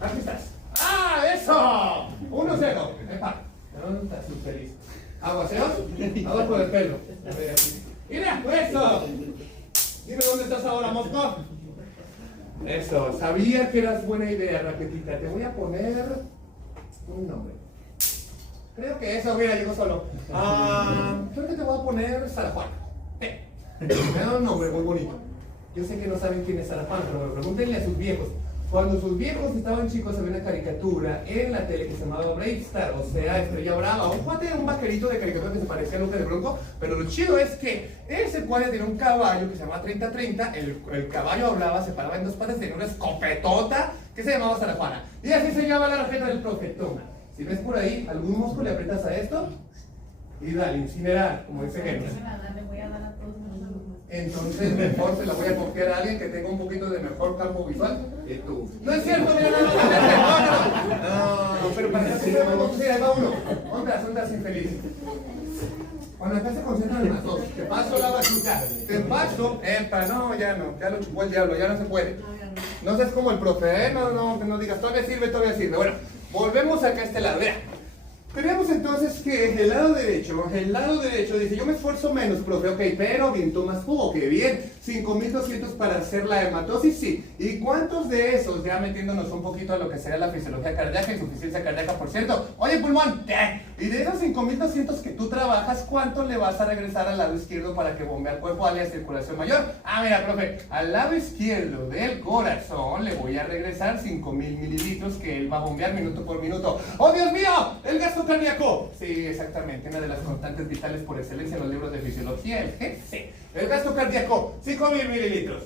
Aquí estás. ¡Ah, eso! 1-0. Epa. No, estás súper feliz. ¿Aguaceros? Agua por el pelo. A ver, aquí. ¡Mira, eso! Dime dónde estás ahora, Mosco. Eso, sabía que eras buena idea, raquetita. Te voy a poner un nombre. Creo que eso, mira, llegó solo. Creo que te voy a poner Sara Juana. Me da un nombre muy bonito. Yo sé que no saben quién es Sara Juana, pero pregúntenle a sus viejos. Cuando sus viejos estaban chicos, había una caricatura en la tele que se llamaba Brave Star, o sea, Estrella Brava, un cuate, un vaquerito de caricatura que se parecía a Luke de Bronco, pero lo chido es que ese cuate tenía un caballo que se llamaba 30-30, el caballo hablaba, se paraba en dos patas, tenía una escopetota que se llamaba Sara Juana, y así se llama la tarjeta del profetón. Si ves por ahí algún mosco, le aprietas a esto y dale, incinerar, como dice Genos. Le voy a dar a todos menos a los Entonces mejor se la voy a confiar a alguien que tenga un poquito de mejor campo visual que tú. No es cierto, mira, no, pero para que se vamos, ahí va uno. Ondas infelices. Cuando acá se concentran las dos, te paso la bazuca, te paso, no, ya lo chupó el diablo, ya no se puede. No seas como el profe, no digas, todavía sirve. Bueno, volvemos acá a este lado, mira. Tenemos entonces que el lado derecho dice, yo me esfuerzo menos, profe, ok, pero viento más jugo, que bien, 5.200 para hacer la hematosis, sí. ¿Y cuántos de esos, ya metiéndonos un poquito a lo que sería la fisiología cardíaca, insuficiencia cardíaca, por cierto? Oye, pulmón, y de esos 5.200 que tú trabajas, ¿cuánto le vas a regresar al lado izquierdo para que bombee al cuerpo, alias circulación mayor? Ah, mira, profe, al lado izquierdo del corazón le voy a regresar 5.000 mililitros que él va a bombear minuto por minuto. ¡Oh, Dios mío! ¡El gasto cardíaco! Sí, exactamente, una de las constantes vitales por excelencia en los libros de fisiología, el GC. El gasto cardíaco, 5.000 mililitros.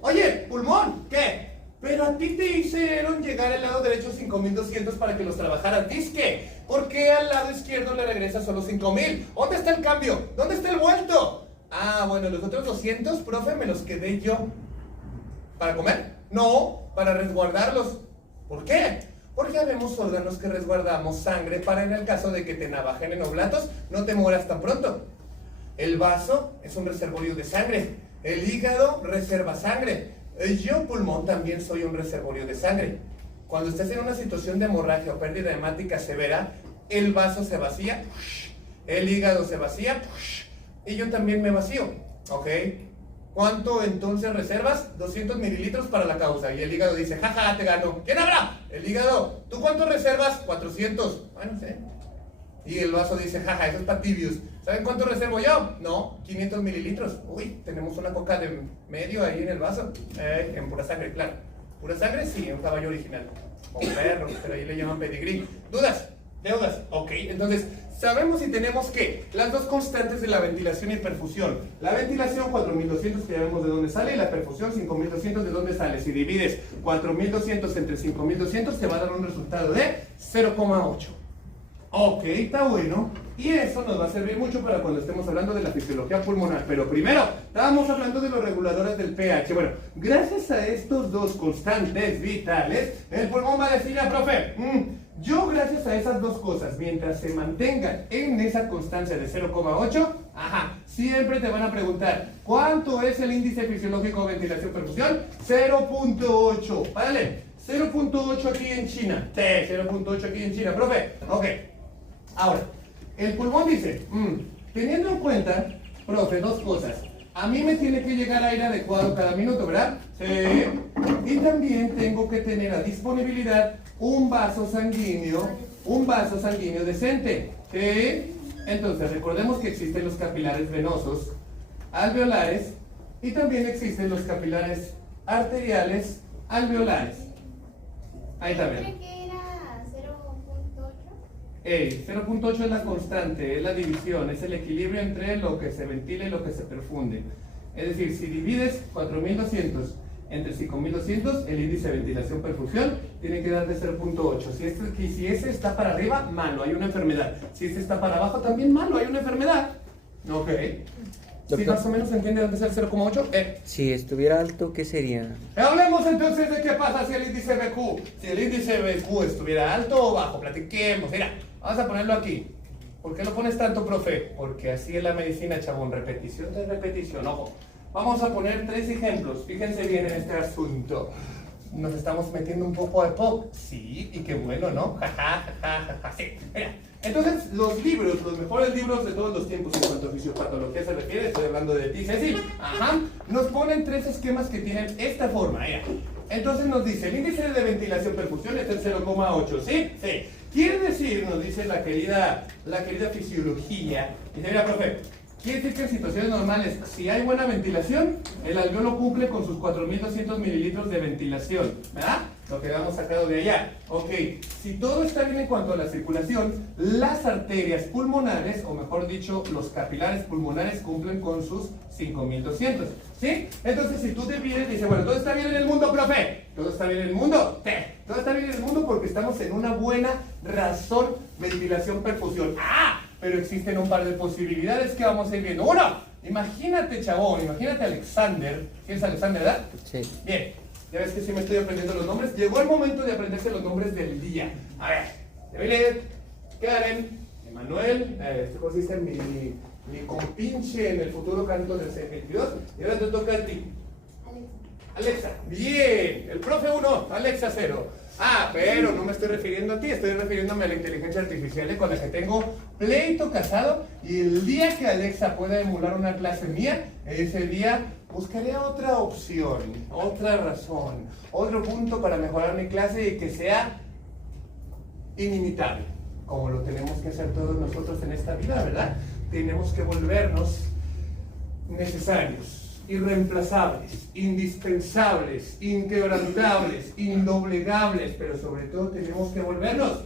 Oye, pulmón, ¿qué? Pero a ti te hicieron llegar al lado derecho 5.200 para que los trabajaras. ¿Disque? ¿Por qué al lado izquierdo le regresa solo 5.000? ¿Dónde está el cambio? ¿Dónde está el vuelto? Ah, bueno, los otros 200, profe, me los quedé yo. ¿Para comer? No, para resguardarlos. ¿Por qué? Porque habemos órganos que resguardamos sangre para en el caso de que te navajen en oblatos, no te mueras tan pronto. El vaso es un reservorio de sangre. El hígado reserva sangre. Yo, pulmón, también soy un reservorio de sangre. Cuando estés en una situación de hemorragia o pérdida hemática severa, el vaso se vacía, el hígado se vacía, y yo también me vacío, ¿ok? ¿Cuánto entonces reservas? 200 mililitros para la causa. Y el hígado dice, jaja, te gano. ¿Quién habrá? El hígado. ¿Tú cuánto reservas? 400. Bueno, no sé. Y el vaso dice, jaja, eso es para tibios. ¿Saben cuánto reservo yo? No, 500 mililitros. Uy, tenemos una coca de medio ahí en el vaso. En pura sangre, claro. ¿Pura sangre? Sí, un caballo original. O un perro, pero ahí le llaman pedigrí. ¿Dudas? ¿Deudas? Ok, entonces, sabemos y tenemos que las dos constantes de la ventilación y perfusión. La ventilación, 4.200, que ya vemos de dónde sale, y la perfusión, 5.200, de dónde sale. Si divides 4.200 entre 5.200, te va a dar un resultado de 0,8. Ok, está bueno. Y eso nos va a servir mucho para cuando estemos hablando de la fisiología pulmonar. Pero primero, estábamos hablando de los reguladores del pH. Bueno, gracias a estos dos constantes vitales, el pulmón va a decir, ya, profe, yo gracias a esas dos cosas, mientras se mantengan en esa constancia de 0,8, siempre te van a preguntar, ¿cuánto es el índice fisiológico de ventilación-perfusión? 0.8, ¿vale? 0.8 aquí en China. Sí, 0.8 aquí en China, profe. Ok. Ahora, el pulmón dice, teniendo en cuenta, profe, dos cosas. A mí me tiene que llegar aire adecuado cada minuto, ¿verdad? Sí. Y también tengo que tener a disponibilidad un vaso sanguíneo decente. Sí. Entonces, recordemos que existen los capilares venosos, alveolares, y también existen los capilares arteriales alveolares. Ahí también. 0.8 es la constante, es la división, es el equilibrio entre lo que se ventila y lo que se perfunde. Es decir, si divides 4.200 entre 5.200, el índice de ventilación-perfusión tiene que dar de 0.8. Si ese está para arriba, malo, hay una enfermedad. Si este está para abajo, también malo, hay una enfermedad. Ok. ¿Sí más o menos se entiende dónde es el 0,8? Si estuviera alto, ¿qué sería? Hablemos entonces de qué pasa si el índice BQ. Si el índice BQ estuviera alto o bajo, platiquemos. Mira, vamos a ponerlo aquí. ¿Por qué lo pones tanto, profe? Porque así es la medicina, chabón. Repetición de repetición. Ojo. Vamos a poner 3 ejemplos. Fíjense bien en este asunto. Nos estamos metiendo un poco de pop. Sí, y qué bueno, ¿no? Sí. Mira. Entonces, los mejores libros de todos los tiempos en cuanto a fisiopatología se refiere, estoy hablando de ti, Ceci, nos ponen 3 esquemas que tienen esta forma, mira. Entonces nos dice, el índice de ventilación-perfusión está en 0,8, ¿sí? Sí. Quiere decir, nos dice la querida fisiología, dice, mira, profe, quiere decir que en situaciones normales, si hay buena ventilación, el alveolo cumple con sus 4.200 mililitros de ventilación, ¿verdad? Lo que habíamos sacado de allá. Ok, si todo está bien en cuanto a la circulación, las arterias pulmonares, o mejor dicho, los capilares pulmonares cumplen con sus 5.200, ¿sí? Entonces, si tú divides, dice, bueno, todo está bien en el mundo, profe. Todo está bien en el mundo. Todo está bien en el mundo porque estamos en una buena razón ventilación-perfusión. Pero existen un par de posibilidades que vamos a ir viendo. Uno, Imagínate, chabón, imagínate Alexander. ¿Quién es Alexander, verdad? Sí. Bien, ya ves que sí me estoy aprendiendo los nombres. Llegó el momento de aprenderse los nombres del día. A ver, David, Karen, Emanuel, ¿cómo se dice? Mi compinche en el futuro canto del C22. Y ahora te toca a ti. Alexa, bien. El profe 1, Alexa 0. Ah, pero no me estoy refiriendo a ti, estoy refiriéndome a la inteligencia artificial con la que tengo pleito casado. Y el día que Alexa pueda emular una clase mía, ese día buscaré otra opción, otra razón, otro punto para mejorar mi clase y que sea inimitable, como lo tenemos que hacer todos nosotros en esta vida, ¿verdad? Tenemos que volvernos necesarios, irreemplazables, indispensables, inquebrantables, indoblegables, pero sobre todo tenemos que volvernos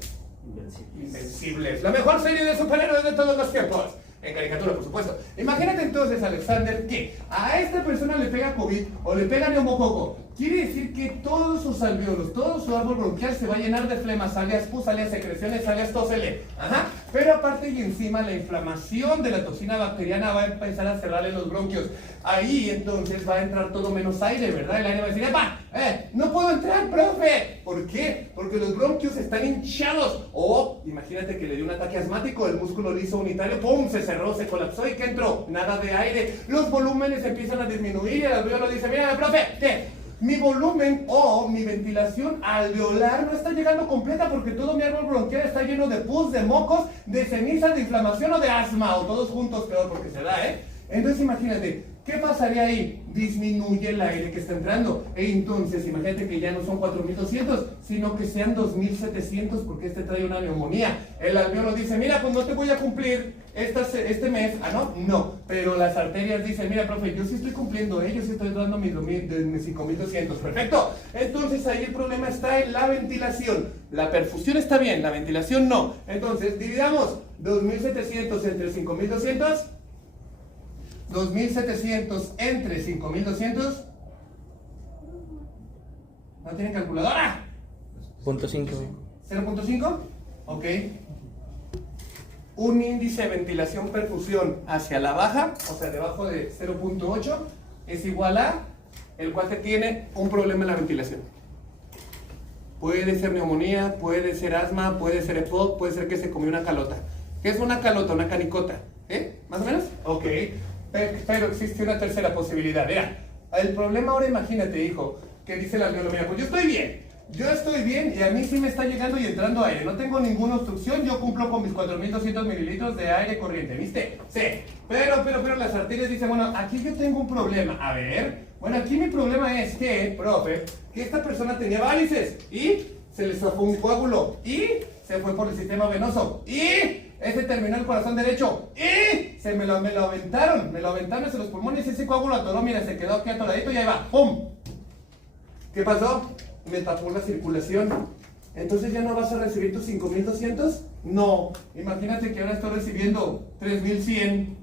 invencibles. La mejor serie de superhéroes de todos los tiempos. En caricatura, por supuesto. Imagínate entonces, Alexander, que a esta persona le pega COVID o le pega neumococo. Quiere decir que todos sus alvéolos, todo su árbol bronquial se va a llenar de flemas, alias pus, alias secreciones, alias tosele. Ajá. Pero aparte y encima, la inflamación de la toxina bacteriana va a empezar a cerrarle los bronquios. Ahí entonces va a entrar todo menos aire, ¿verdad? El aire va a decir, ¡epa! ¡No puedo entrar, profe! ¿Por qué? Porque los bronquios están hinchados. O, imagínate que le dio un ataque asmático, el músculo liso unitario, ¡pum! Se cerró, se colapsó y ¿qué entró? Nada de aire. Los volúmenes empiezan a disminuir y el alveolo dice, mira, profe, ¿qué? Mi volumen o mi ventilación alveolar no está llegando completa porque todo mi árbol bronquial está lleno de pus, de mocos, de ceniza, de inflamación o de asma, o todos juntos, peor porque se da, ¿eh? Entonces imagínate, ¿qué pasaría ahí? Disminuye el aire que está entrando. E entonces, imagínate que ya no son 4.200, sino que sean 2.700 porque este trae una neumonía. El alveolo dice, mira, pues no te voy a cumplir este mes. Ah, ¿no? No. Pero las arterias dicen, mira, profe, yo sí estoy cumpliendo, yo sí estoy dando mis 5.200. Perfecto. Entonces ahí el problema está en la ventilación. La perfusión está bien, la ventilación no. Entonces, dividamos 2.700 entre 5.200. 2.700 entre 5.200. ¿No tienen calculadora? .5. 0.5. Ok. Un índice de ventilación-perfusión hacia la baja, o sea, debajo de 0.8, es igual a el cual tiene un problema en la ventilación. Puede ser neumonía, puede ser asma, puede ser EPOC, puede ser que se comió una calota. ¿Qué es una calota? Una canicota. ¿Más o menos? Ok. Pero existe una tercera posibilidad. Mira, el problema ahora imagínate, hijo, que dice la alveolo, mira, pues yo estoy bien y a mí sí me está llegando y entrando aire, no tengo ninguna obstrucción, yo cumplo con mis 4.200 mililitros de aire corriente, ¿viste? Sí, pero las arterias dicen, bueno, aquí yo tengo un problema, a ver, bueno, aquí mi problema es que, profe, que esta persona tenía varices y se le zafó un coágulo y se fue por el sistema venoso y ese terminó el corazón derecho y me lo aventaron hacia los pulmones y ese coágulo atoró, mira, se quedó aquí atoradito y ahí va, ¡pum! ¿Qué pasó? Me tapó la circulación. Entonces ya no vas a recibir tus 5.200. No, imagínate que ahora estoy recibiendo 3.100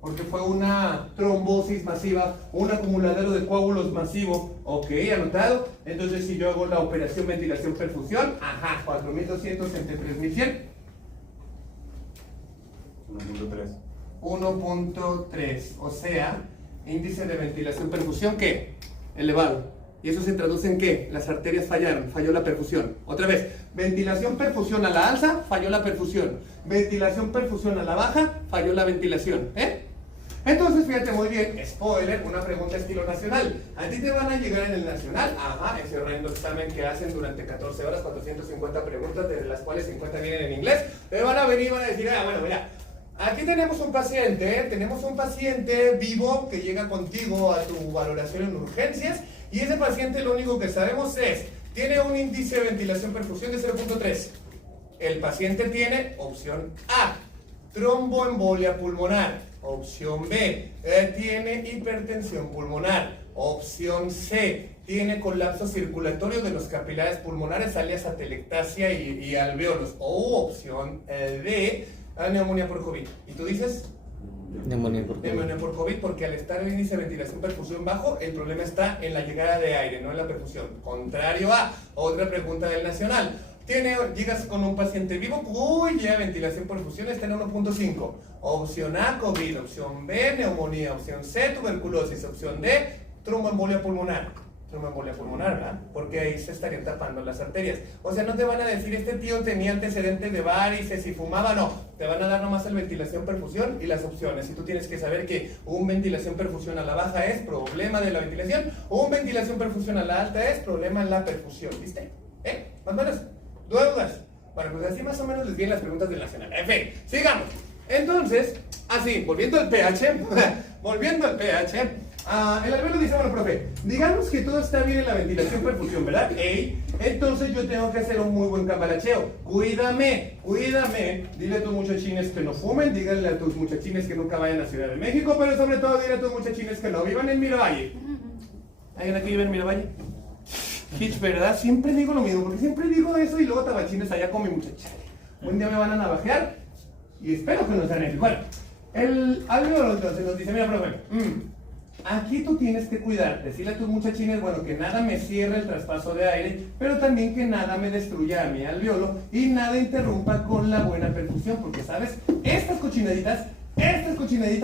porque fue una trombosis masiva, un acumuladero de coágulos masivo. Ok, anotado. Entonces si yo hago la operación ventilación-perfusión, ajá, 4.200 entre 3.100. 1.3, o sea, índice de ventilación-perfusión, ¿qué? Elevado. ¿Y eso se traduce en qué? Las arterias fallaron, falló la perfusión. Otra vez, ventilación-perfusión a la alza, falló la perfusión. Ventilación-perfusión a la baja, falló la ventilación. Entonces, fíjate muy bien, spoiler, una pregunta estilo nacional. A ti te van a llegar en el nacional, ajá, ese horrendo examen que hacen durante 14 horas, 450 preguntas, de las cuales 50 vienen en inglés. Te van a venir y van a decir, bueno, mira, aquí tenemos un paciente vivo que llega contigo a tu valoración en urgencias y ese paciente lo único que sabemos es, tiene un índice de ventilación-perfusión de 0.3. El paciente tiene opción A, tromboembolia pulmonar. Opción B, tiene hipertensión pulmonar. Opción C, tiene colapso circulatorio de los capilares pulmonares, alias atelectasia y alvéolos. O opción D, neumonía por COVID. ¿Y tú dices? Neumonía por COVID. Neumonía por COVID, porque al estar el índice de ventilación-perfusión bajo, el problema está en la llegada de aire, no en la perfusión. Contrario a otra pregunta del nacional. Llegas con un paciente vivo, uy, ya ventilación perfusión está en 1.5. Opción A, COVID. Opción B, neumonía. Opción C, tuberculosis. Opción D, tromboembolia pulmonar. Tromboembolia pulmonar, ¿verdad? Porque ahí se estarían tapando las arterias. O sea, no te van a decir, este tío tenía antecedentes de varices y fumaba, no. Te van a dar nomás el ventilación perfusión y las opciones. Y tú tienes que saber que un ventilación perfusión a la baja es problema de la ventilación, un ventilación perfusión a la alta es problema en la perfusión. ¿Viste? Más o menos. ¿Dudas? Bueno, pues así más o menos les vienen las preguntas del nacional. En fin, sigamos. Entonces, así, volviendo al pH, el alveolo dice, bueno, profe, digamos que todo está bien en la ventilación perfusión, ¿verdad? Entonces yo tengo que hacer un muy buen cambalacheo. Cuídame, dile a tus muchachines que no fumen, díganle a tus muchachines que nunca vayan a Ciudad de México, pero sobre todo dile a tus muchachines que no vivan en Miravalle. ¿Alguien aquí vive en Miravalle? Hitch, ¿verdad? Siempre digo lo mismo, porque siempre digo eso y luego tabachines allá con mi muchacha. Un día me van a navajear y espero que no sean ellos. Bueno, el alveolo entonces nos dice, mira, profe, aquí tú tienes que cuidar, decirle a tus muchachines, bueno, que nada me cierre el traspaso de aire, pero también que nada me destruya a mi alveolo y nada interrumpa con la buena perfusión, porque, ¿sabes? Estas cochinaditas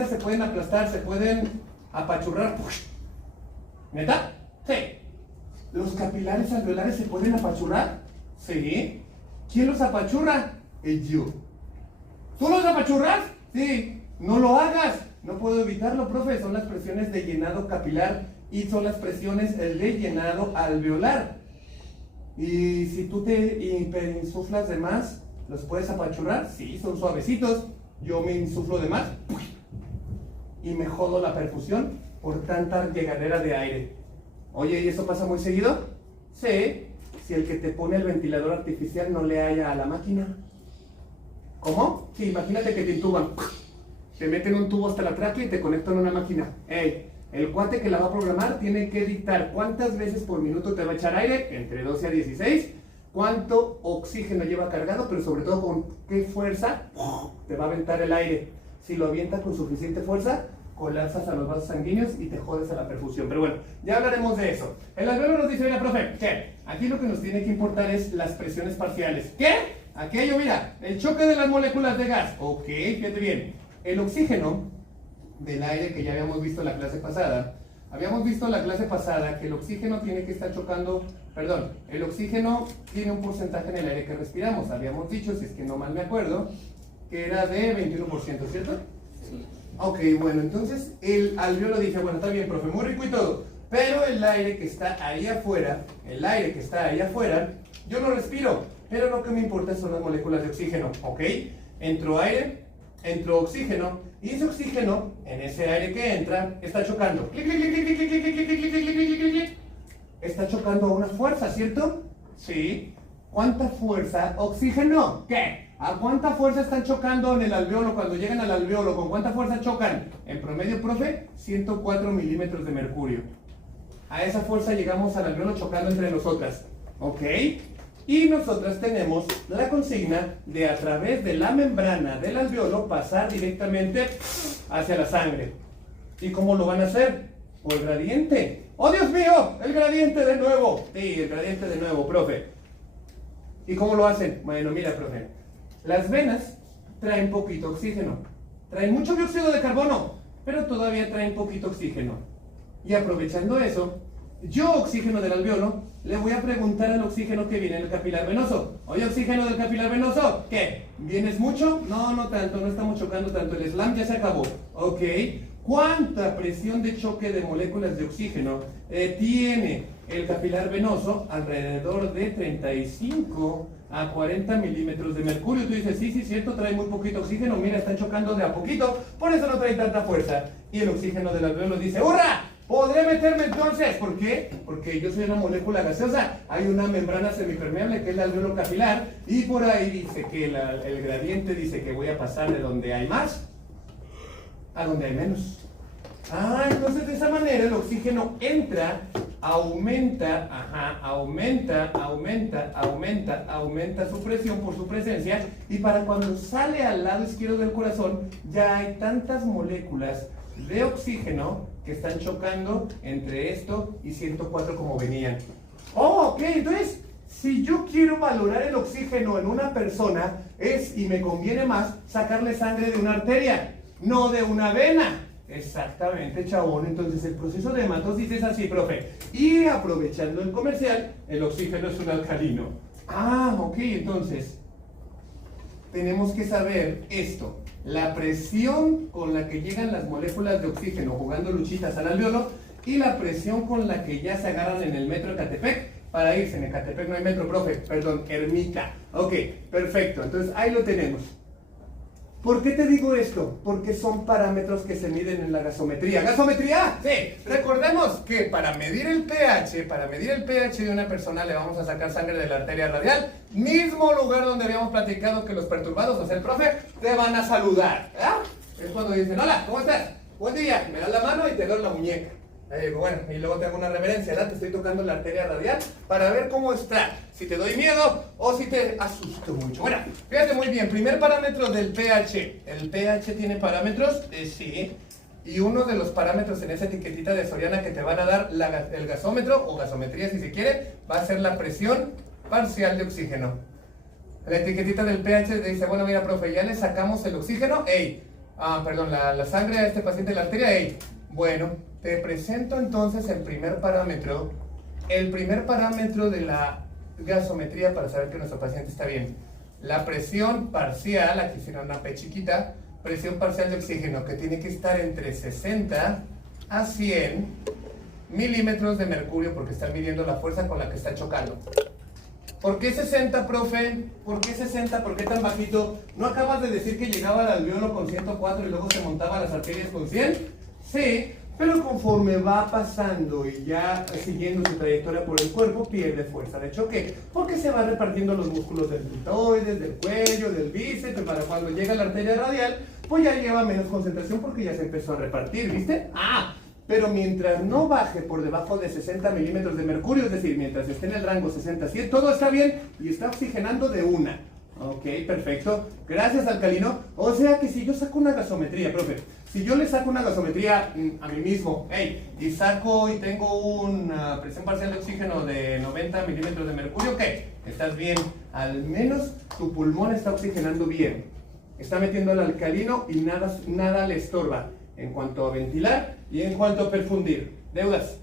se pueden aplastar, se pueden apachurrar. ¿Neta? Sí. ¿Los capilares alveolares se pueden apachurrar? Sí. ¿Quién los apachurra? Yo. ¿Tú los apachurras? Sí. No lo hagas. No puedo evitarlo, profe. Son las presiones de llenado capilar y son las presiones de llenado alveolar. Y si tú te hiperinsuflas de más, ¿los puedes apachurrar? Sí, son suavecitos. Yo me insuflo de más y me jodo la perfusión por tanta llegadera de aire. Oye, ¿y eso pasa muy seguido? Sí, si el que te pone el ventilador artificial no le halla a la máquina. ¿Cómo? Sí, imagínate que te intuban. Te meten un tubo hasta la tráquea y te conectan a una máquina. El cuate que la va a programar tiene que dictar cuántas veces por minuto te va a echar aire, entre 12 a 16, cuánto oxígeno lleva cargado, pero sobre todo con qué fuerza te va a aventar el aire. Si lo avienta con suficiente fuerza, colapsas a los vasos sanguíneos y te jodes a la perfusión. Pero bueno, ya hablaremos de eso. El alveolo nos dice, mira, profe, ¿qué? Aquí lo que nos tiene que importar es las presiones parciales. ¿Qué? Aquello, mira, el choque de las moléculas de gas. Ok, fíjate bien. El oxígeno del aire que ya habíamos visto en la clase pasada, que el oxígeno tiene que estar chocando, el oxígeno tiene un porcentaje en el aire que respiramos. Habíamos dicho, si es que no mal me acuerdo, que era de 21%, ¿cierto? Sí. Ok, bueno, entonces el alveolo dice, bueno, está bien, profe, muy rico y todo, pero el aire que está ahí afuera, yo lo respiro, pero lo que me importa son las moléculas de oxígeno, ¿ok? Entró aire, entró oxígeno, y ese oxígeno, en ese aire que entra, está chocando. Está chocando a una fuerza, ¿cierto? Sí. ¿Cuánta fuerza? Oxígeno. ¿Qué? ¿A cuánta fuerza están chocando en el alveolo cuando llegan al alveolo? ¿Con cuánta fuerza chocan? En promedio, profe, 104 milímetros de mercurio. A esa fuerza llegamos al alveolo chocando entre nosotras. ¿Ok? Y nosotras tenemos la consigna de a través de la membrana del alveolo pasar directamente hacia la sangre. ¿Y cómo lo van a hacer? Por el gradiente. ¡Oh, Dios mío! ¡El gradiente de nuevo! Sí, el gradiente de nuevo, profe. ¿Y cómo lo hacen? Bueno, mira, profe. Las venas traen poquito oxígeno. Traen mucho dióxido de carbono, pero todavía traen poquito oxígeno. Y aprovechando eso, yo, oxígeno del alveolo, le voy a preguntar al oxígeno que viene en el capilar venoso. Oye, oxígeno del capilar venoso, ¿qué? ¿Vienes mucho? No, no tanto, no estamos chocando tanto. El slam ya se acabó. Ok. ¿Cuánta presión de choque de moléculas de oxígeno tiene el capilar venoso? Alrededor de 35 a 40 milímetros de mercurio. Tú dices, sí, cierto, trae muy poquito oxígeno. Mira, están chocando de a poquito, por eso no trae tanta fuerza. Y el oxígeno del alveolo dice, ¡hurra! ¿Podré meterme entonces? ¿Por qué? Porque yo soy una molécula gaseosa. Hay una membrana semipermeable que es el alveolo capilar. Y por ahí dice que el gradiente dice que voy a pasar de donde hay más a donde hay menos. Entonces de esa manera el oxígeno entra, aumenta su presión por su presencia, y para cuando sale al lado izquierdo del corazón ya hay tantas moléculas de oxígeno que están chocando entre esto y 104 como venían. Ok, entonces Si yo quiero valorar el oxígeno en una persona, y me conviene más sacarle sangre de una arteria, no de una vena. Exactamente, chabón. Entonces el proceso de hematosis es así, profe. Y aprovechando el comercial, el oxígeno es un alcalino. Ah, ok, entonces tenemos que saber esto. La presión con la que llegan las moléculas de oxígeno jugando luchitas al alveolo y la presión con la que ya se agarran en el metro de Ecatepec para irse. En Ecatepec no hay metro, profe, perdón, Ermita. Ok, perfecto, entonces ahí lo tenemos. ¿Por qué te digo esto? Porque son parámetros que se miden en la gasometría. ¿Gasometría? Sí. Recordemos que para medir el pH de una persona le vamos a sacar sangre de la arteria radial, mismo lugar donde habíamos platicado que los perturbados, o sea, el profe, te van a saludar. Es cuando dicen, hola, ¿cómo estás? Buen día. Me das la mano y te doy la muñeca. Bueno, y luego te hago una reverencia, ¿verdad? Te estoy tocando la arteria radial para ver cómo está, si te doy miedo o si te asusto mucho. Bueno, fíjate muy bien, primer parámetro del pH. ¿El pH tiene parámetros? Sí. Y uno de los parámetros en esa etiquetita de Soriana que te van a dar el gasómetro o gasometría si se quiere, va a ser la presión parcial de oxígeno. La etiquetita del pH dice, bueno, mira, profe, ya le sacamos el oxígeno, la sangre a este paciente de la arteria, bueno, te presento entonces el primer parámetro de la gasometría para saber que nuestro paciente está bien. La presión parcial, aquí será una P chiquita, presión parcial de oxígeno que tiene que estar entre 60 a 100 milímetros de mercurio porque están midiendo la fuerza con la que está chocando. ¿Por qué 60, profe? ¿Por qué 60? ¿Por qué tan bajito? ¿No acabas de decir que llegaba al alveolo con 104 y luego se montaba a las arterias con 100? Sí, pero conforme va pasando y ya siguiendo su trayectoria por el cuerpo, pierde fuerza de choque, porque se van repartiendo los músculos del deltoides, del cuello, del bíceps, y para cuando llega a la arteria radial, pues ya lleva menos concentración porque ya se empezó a repartir, ¿viste? Pero mientras no baje por debajo de 60 milímetros de mercurio, es decir, mientras esté en el rango 60-100, todo está bien y está oxigenando de una. Ok, perfecto. Gracias, alcalino. O sea que si yo saco una gasometría, profe, si yo le saco una gasometría a mí mismo, y tengo una presión parcial de oxígeno de 90 milímetros de mercurio, ¿qué? Estás bien. Al menos tu pulmón está oxigenando bien. Está metiendo el alcalino y nada le estorba en cuanto a ventilar y en cuanto a perfundir. Deudas.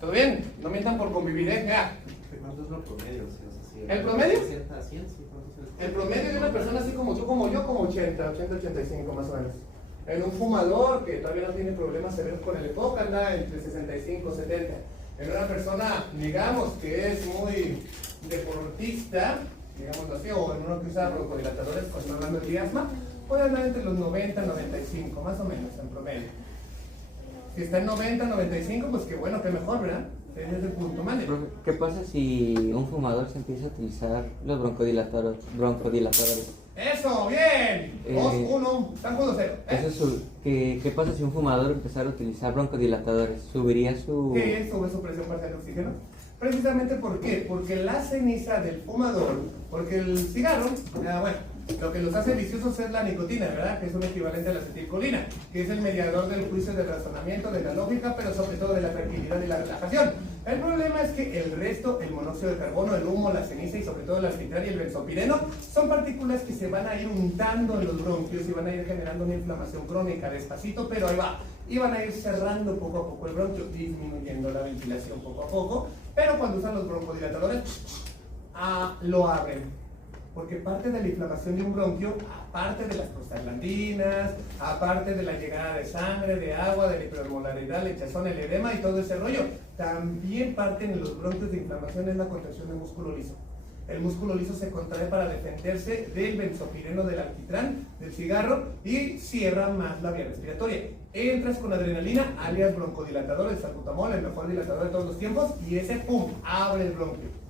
¿Todo bien? No mientan por convivir, ¿Cuánto es lo promedio? ¿El promedio? 60 a 100, sí. El promedio de una persona así como tú, como yo, como 80-85 más o menos. En un fumador que todavía no tiene problemas severos con el EPOC anda entre 65 y 70. En una persona, digamos, que es muy deportista, digámoslo así, o en uno que usa broncodilatadores cuando hablando de asma, puede andar entre los 90 y 95, más o menos, en promedio. Si está en 90-95, pues qué bueno, qué mejor, ¿verdad? Desde ese punto, mande. ¿Qué pasa si un fumador se empieza a utilizar los broncodilatadores? ¡Eso! ¡Bien! 2-1, están 1-0. ¿Qué pasa si un fumador empezara a utilizar broncodilatadores? ¿Subiría su...? ¿Qué sube su presión parcial de oxígeno? Precisamente, ¿por qué? Porque la ceniza del fumador, porque el cigarro, lo que los hace viciosos es la nicotina, ¿verdad? Que es un equivalente a la acetilcolina, que es el mediador del juicio de razonamiento, de la lógica, pero sobre todo de la tranquilidad y la relajación. El problema es que el resto, el monóxido de carbono, el humo, la ceniza y sobre todo el alquitrán y el benzopireno, son partículas que se van a ir untando en los bronquios y van a ir generando una inflamación crónica despacito, pero ahí va. Y van a ir cerrando poco a poco el bronquio, disminuyendo la ventilación poco a poco, pero cuando usan los broncodilatadores, lo abren. Porque parte de la inflamación de un bronquio, aparte de las prostaglandinas, aparte de la llegada de sangre, de agua, de la hipermolaridad, el hinchazón, el edema y todo ese rollo, también parte en los bronquios de inflamación es la contracción del músculo liso. El músculo liso se contrae para defenderse del benzopireno, del alquitrán, del cigarro y cierra más la vía respiratoria. Entras con adrenalina, alias broncodilatador, el salbutamol, el mejor dilatador de todos los tiempos, y ese ¡pum! Abre el bronquio.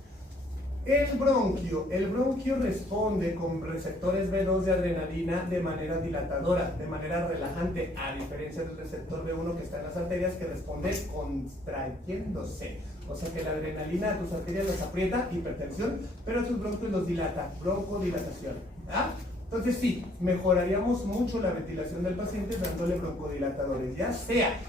El bronquio responde con receptores B2 de adrenalina de manera dilatadora, de manera relajante, a diferencia del receptor B1 que está en las arterias que responde contrayéndose. O sea que la adrenalina a tus arterias las aprieta, hipertensión, pero a tus bronquios los dilata, broncodilatación. Entonces sí, mejoraríamos mucho la ventilación del paciente dándole broncodilatadores, ya sea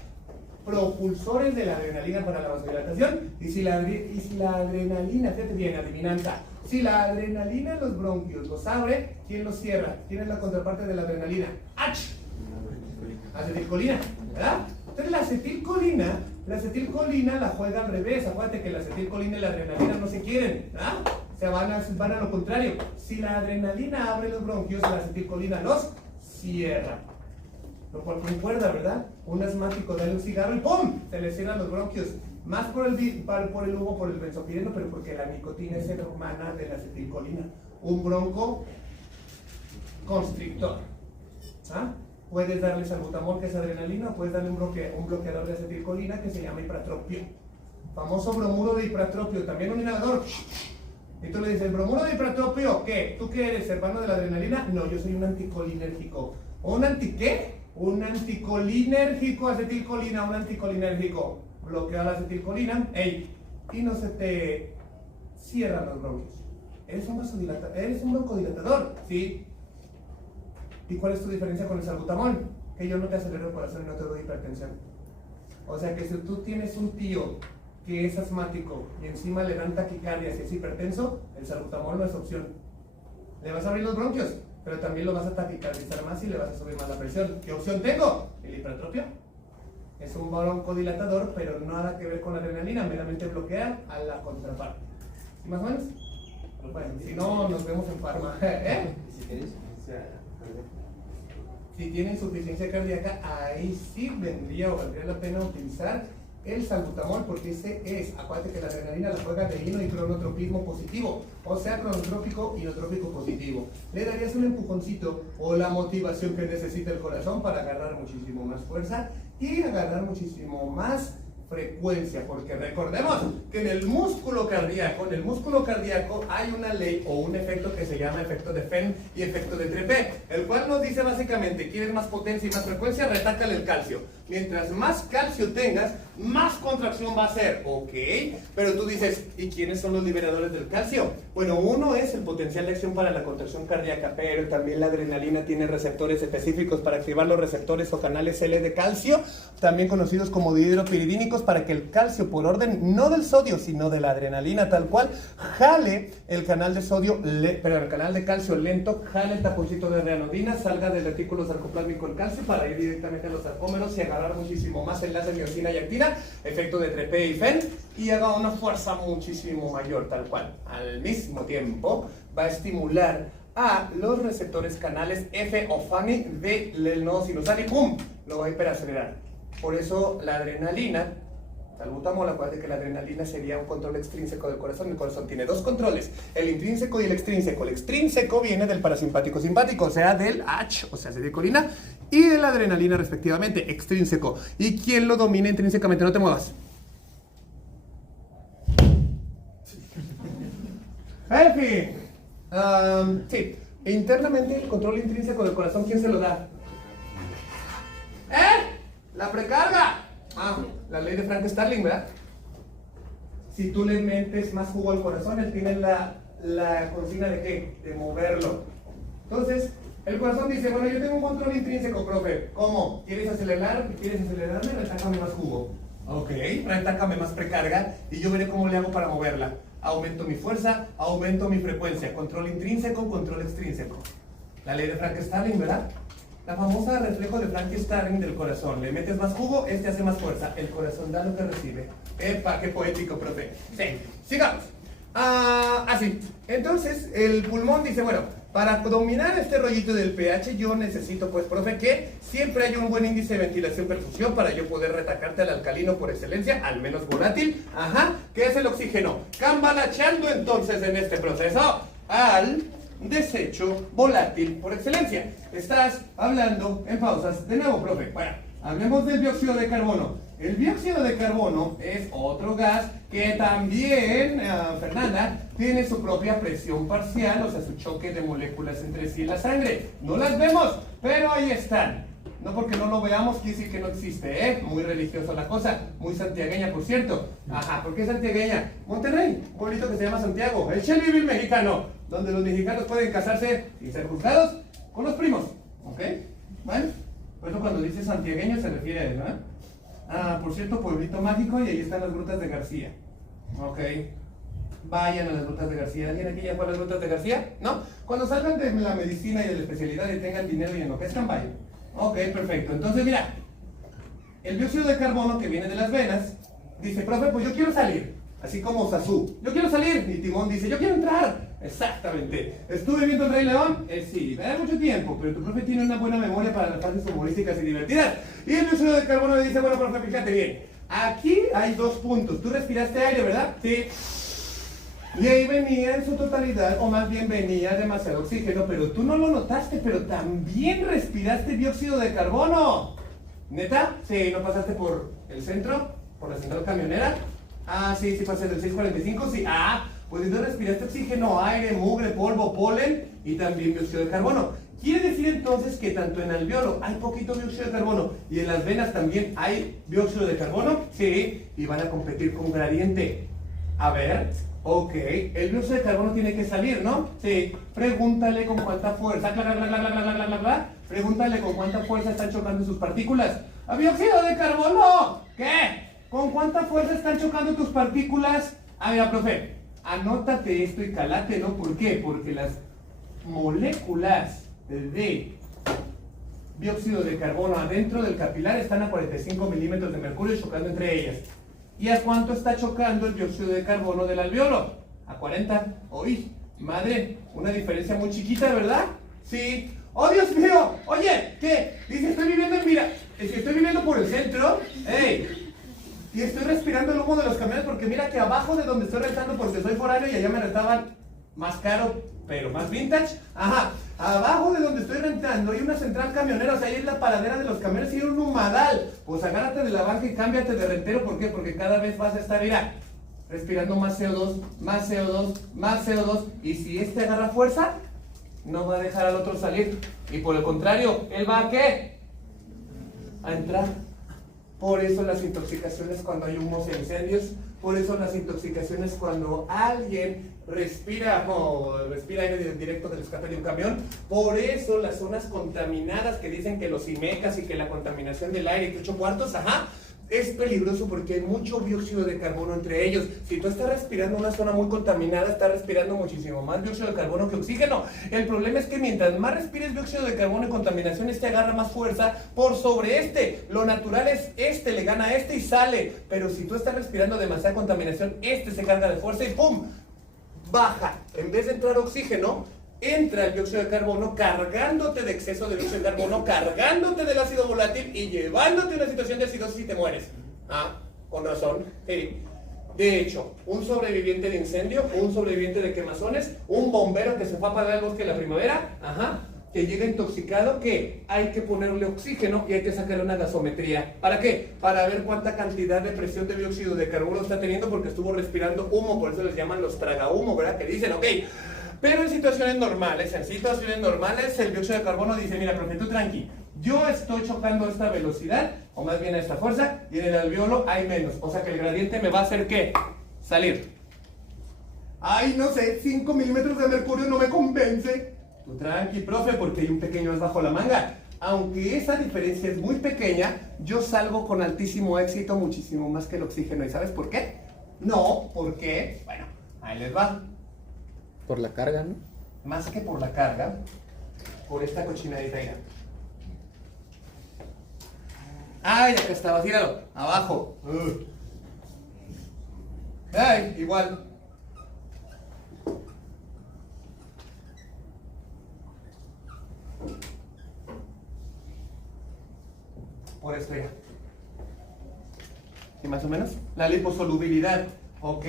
propulsores de la adrenalina para la vasodilatación. Y si la adrenalina, fíjate bien, adivinanza, si la adrenalina en los bronquios los abre, ¿quién los cierra? ¿Quién es la contraparte de la adrenalina? ¡Ach! Acetilcolina, ¿verdad? Entonces la acetilcolina la juega al revés. Acuérdate que la acetilcolina y la adrenalina no se quieren, ¿verdad? O sea, van a lo contrario. Si la adrenalina abre los bronquios, la acetilcolina los cierra. Lo cual concuerda, ¿verdad? Un asmático dale un cigarro y ¡pum! Se le cierran los bronquios. Más por el humo, por el benzopireno, pero porque la nicotina es hermana de la acetilcolina. Un bronco constrictor. ¿Ah? Puedes darle salbutamol, que es adrenalina, o puedes darle un bloqueador de acetilcolina que se llama ipratropio. Famoso bromuro de ipratropio, también un inhalador. Y tú le dices, ¿bromuro de ipratropio qué? ¿Tú qué eres, hermano de la adrenalina? No, yo soy un anticolinérgico. ¿Un anti qué? Un anticolinérgico, acetilcolina, un anticolinérgico. Bloquea la acetilcolina, y no se te cierran los bronquios. Eres un broncodilatador, ¿sí? ¿Y cuál es tu diferencia con el salbutamol? Que yo no te acelero el corazón y no te doy hipertensión. O sea que si tú tienes un tío que es asmático y encima le dan taquicardia si es hipertenso, el salbutamol no es opción. Le vas a abrir los bronquios, pero también lo vas a taquicardizar más y le vas a subir más la presión. ¿Qué opción tengo? El hipertropio. Es un broncodilatador, pero nada que ver con la adrenalina, meramente bloquea a la contraparte. ¿Sí más o menos? Bueno, si no, nos vemos en farma. Si tiene insuficiencia cardíaca, ahí sí valdría la pena utilizar el salbutamol, porque ese es, acuérdate que la adrenalina la juega de hino y cronotropismo positivo, o sea, cronotrópico y inotrópico positivo. Le darías un empujoncito o la motivación que necesita el corazón para agarrar muchísimo más fuerza y agarrar muchísimo más frecuencia, porque recordemos que en el músculo cardíaco hay una ley o un efecto que se llama efecto de Fenn y efecto de Trepe, el cual nos dice básicamente, ¿quieres más potencia y más frecuencia? Retácale el calcio. Mientras más calcio tengas, más contracción va a ser, ¿ok? Pero tú dices, ¿y quiénes son los liberadores del calcio? Bueno, uno es el potencial de acción para la contracción cardíaca, pero también la adrenalina tiene receptores específicos para activar los receptores o canales L de calcio, también conocidos como dihidropiridínicos, para que el calcio, por orden no del sodio, sino de la adrenalina tal cual, jale el canal de sodio, el canal de calcio lento, jale el taponcito de adrenalina, salga del retículo sarcoplásmico el calcio para ir directamente a los sarcómeros y agarrar muchísimo más enlace de miosina y actina, efecto de Trepe y Fenn, y haga una fuerza muchísimo mayor tal cual. Al mismo tiempo va a estimular a los receptores canales F o FANI del nodo sinusal y ¡pum! Lo va a hiperacelerar. Por eso la adrenalina, salbutamol, acuérdate que la adrenalina sería un control extrínseco del corazón. El corazón tiene dos controles, el intrínseco y el extrínseco. El extrínseco viene del parasimpático simpático, o sea, del H, o sea, acetilcolina, y de la adrenalina respectivamente, extrínseco. ¿Y quién lo domina intrínsecamente? No te muevas. En fin, sí, internamente el control intrínseco del corazón, ¿quién se lo da? La precarga. La ley de Frank-Starling, ¿verdad? Si tú le metes más jugo al corazón, él tiene la consigna de ¿qué? De moverlo. Entonces, el corazón dice, bueno, yo tengo un control intrínseco, profe. ¿Cómo? ¿Quieres acelerar? ¿Quieres acelerarme? Retácame más jugo. Ok, retácame más precarga y yo veré cómo le hago para moverla. Aumento mi fuerza, aumento mi frecuencia. Control intrínseco, control extrínseco. La ley de Frank-Starling, ¿verdad? La famosa reflejo de Frank-Starling del corazón. Le metes más jugo, este hace más fuerza. El corazón da lo que recibe. ¡Epa! ¡Qué poético, profe! Sí, sigamos. Así. Entonces, el pulmón dice, bueno, para dominar este rollito del pH, yo necesito, pues, profe, que siempre haya un buen índice de ventilación-perfusión para yo poder retacarte al alcalino por excelencia, al menos volátil. Ajá. ¿Qué es el oxígeno? Cambalacheando entonces en este proceso al desecho volátil por excelencia. Estás hablando en pausas. De nuevo, profe. Bueno, hablemos del dióxido de carbono. El dióxido de carbono es otro gas que también, Fernanda, tiene su propia presión parcial, o sea, su choque de moléculas entre sí en la sangre. No las vemos, pero ahí están. No porque no lo veamos quiere decir que no existe, ¿eh? Muy religiosa la cosa, muy santiagueña, por cierto. Ajá, ¿por qué santiagueña? Monterrey, un pueblito que se llama Santiago, el Shelbyville mexicano, donde los mexicanos pueden casarse sin ser juzgados con los primos, ¿ok? Bueno, por eso cuando dice santiagueño se refiere a él, ¿no? Ah, por cierto, pueblito mágico y ahí están las grutas de García. Ok. Vayan a las grutas de García. ¿Alguien aquí ya fue a las grutas de García? ¿No? Cuando salgan de la medicina y de la especialidad y tengan dinero y enloquezcan, vayan. Ok, perfecto. Entonces, mira, el dióxido de carbono que viene de las venas dice, profe, pues yo quiero salir. Así como Sasú. Yo quiero salir. Y Timón dice, yo quiero entrar. Exactamente. ¿Estuve viendo el Rey León? Sí, me da mucho tiempo, pero tu profe tiene una buena memoria para las fases humorísticas y divertidas. Y el dióxido de carbono le dice, bueno, profe, fíjate bien. Aquí hay 2 puntos. Tú respiraste aire, ¿verdad? Sí. Y ahí venía en su totalidad, o más bien venía demasiado oxígeno, pero tú no lo notaste, pero también respiraste dióxido de carbono. ¿Neta? Sí, ¿no pasaste por el centro? ¿Por la central camionera? Ah, sí, sí pasé del 645, sí. Ah, pues entonces respiraste oxígeno, aire, mugre, polvo, polen y también dióxido de carbono. Quiere decir entonces que tanto en alveolo hay poquito dióxido de carbono y en las venas también hay dióxido de carbono. Sí, y van a competir con gradiente. A ver, ok, el dióxido de carbono tiene que salir, ¿no? Sí, pregúntale con cuánta fuerza, pregúntale con cuánta fuerza están chocando sus partículas. ¡A dióxido de carbono! ¿Qué? ¿Con cuánta fuerza están chocando tus partículas? Ah, mira, profe, anótate esto y calate, ¿no? ¿Por qué? Porque las moléculas de dióxido de carbono adentro del capilar están a 45 milímetros de mercurio chocando entre ellas. ¿Y a cuánto está chocando el dióxido de carbono del alveolo? A 40. ¡Uy! Madre, una diferencia muy chiquita, ¿verdad? Sí. ¡Oh, Dios mío! Oye, ¿qué? Dice, estoy viviendo en, mira, si estoy viviendo por el centro, ¡ey! Y estoy respirando el humo de los camiones porque mira que abajo de donde estoy rentando porque soy foráneo y allá me rentaban más caro, pero más vintage. Ajá, abajo de donde estoy rentando hay una central camionera, o sea, ahí es la paradera de los camiones y hay un humadal. Pues agárrate de la banca y cámbiate de rentero, ¿por qué? Porque cada vez vas a estar, mira, respirando más CO2, más CO2, más CO2, y si este agarra fuerza, no va a dejar al otro salir. Y por el contrario, ¿él va a qué? A entrar. Por eso las intoxicaciones cuando hay humos e incendios, por eso las intoxicaciones cuando alguien respira aire directo del escape de un camión, por eso las zonas contaminadas que dicen que los IMECAS y que la contaminación del aire, que 8 cuartos, ajá, es peligroso porque hay mucho dióxido de carbono entre ellos. Si tú estás respirando una zona muy contaminada, estás respirando muchísimo más dióxido de carbono que oxígeno. El problema es que mientras más respires dióxido de carbono y contaminación, este agarra más fuerza por sobre este. Lo natural es este, le gana a este y sale. Pero si tú estás respirando demasiada contaminación, este se carga de fuerza y ¡pum! Baja. En vez de entrar oxígeno, entra el dióxido de carbono cargándote de exceso de dióxido de carbono, cargándote del ácido volátil y llevándote a una situación de acidosis y te mueres. Ah, con razón. Sí. De hecho, un sobreviviente de incendio, un sobreviviente de quemazones, un bombero que se fue a apagar el bosque en la primavera, ajá, que llega intoxicado, que hay que ponerle oxígeno y hay que sacarle una gasometría. ¿Para qué? Para ver cuánta cantidad de presión de dióxido de carbono está teniendo porque estuvo respirando humo, por eso les llaman los tragahumo, ¿verdad? Que dicen, ok. Pero en situaciones normales, el dióxido de carbono dice, mira, profe, tú tranqui, yo estoy chocando a esta velocidad, o más bien a esta fuerza, y en el alveolo hay menos. O sea que el gradiente me va a hacer, ¿qué? Salir. Ay, no sé, 5 milímetros de mercurio no me convence. Tú tranqui, profe, porque hay un pequeño as bajo la manga. Aunque esa diferencia es muy pequeña, yo salgo con altísimo éxito, muchísimo más que el oxígeno. ¿Y sabes por qué? No, ¿por qué? Bueno, ahí les va. Por la carga, ¿no? Más que por la carga, por esta cochinadita ahí. Ay, acá estaba, tíralo, abajo. Ay, igual. Por esto ya. ¿Sí más o menos? La liposolubilidad, ¿ok?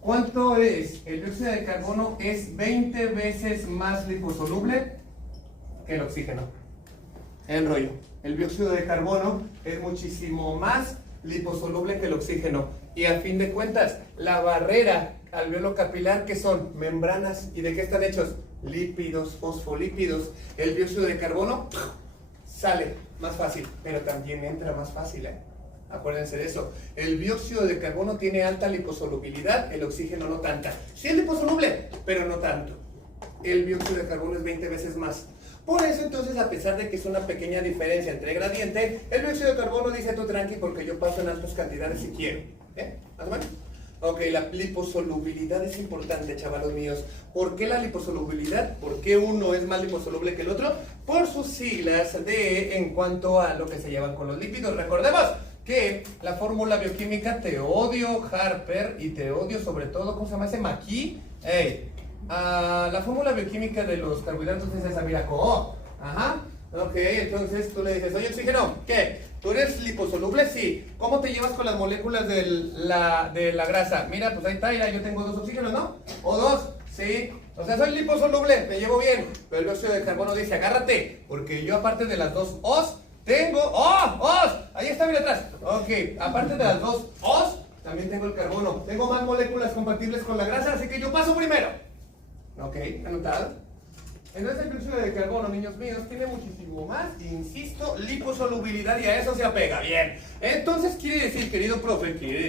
¿Cuánto es? El dióxido de carbono es 20 veces más liposoluble que el oxígeno. El rollo. El dióxido de carbono es muchísimo más liposoluble que el oxígeno. Y a fin de cuentas, la barrera alveolo capilar, ¿qué son? Membranas. ¿Y de qué están hechos? Lípidos, fosfolípidos. El dióxido de carbono sale más fácil, pero también entra más fácil, ¿eh? Acuérdense de eso. El dióxido de carbono tiene alta liposolubilidad, el oxígeno no tanta. Sí es liposoluble, pero no tanto. El dióxido de carbono es 20 veces más. Por eso entonces, a pesar de que es una pequeña diferencia entre gradiente, el dióxido de carbono dice tú tranqui porque yo paso en altas cantidades si quiero. ¿Más o menos? Ok, la liposolubilidad es importante, chavalos míos. ¿Por qué la liposolubilidad? ¿Por qué uno es más liposoluble que el otro? Por sus siglas en cuanto a lo que se llevan con los lípidos. Recordemos que la fórmula bioquímica Teodio, Harper y Teodio, sobre todo, ¿cómo se llama ese? Maquis. La fórmula bioquímica de los carbohidratos es esa, mira, COO. Ajá. Ok, entonces tú le dices, oye, oxígeno, ¿qué? ¿Tú eres liposoluble? Sí. ¿Cómo te llevas con las moléculas de la grasa? Mira, pues ahí está, mira, yo tengo 2 oxígenos, ¿no? O 2, sí. O sea, soy liposoluble, me llevo bien. Pero el dióxido de carbono dice, agárrate, porque yo aparte de las 2 O's, tengo... ¡Oh! ¡Os! Ahí está, mira atrás. Ok, aparte de las 2 O's, también tengo el carbono. Tengo más moléculas compatibles con la grasa, así que yo paso primero. Ok, anotado. Entonces el dióxido de carbono, niños míos, tiene muchísimo más, insisto, liposolubilidad y a eso se apega. Bien. Entonces quiere decir, querido profe, que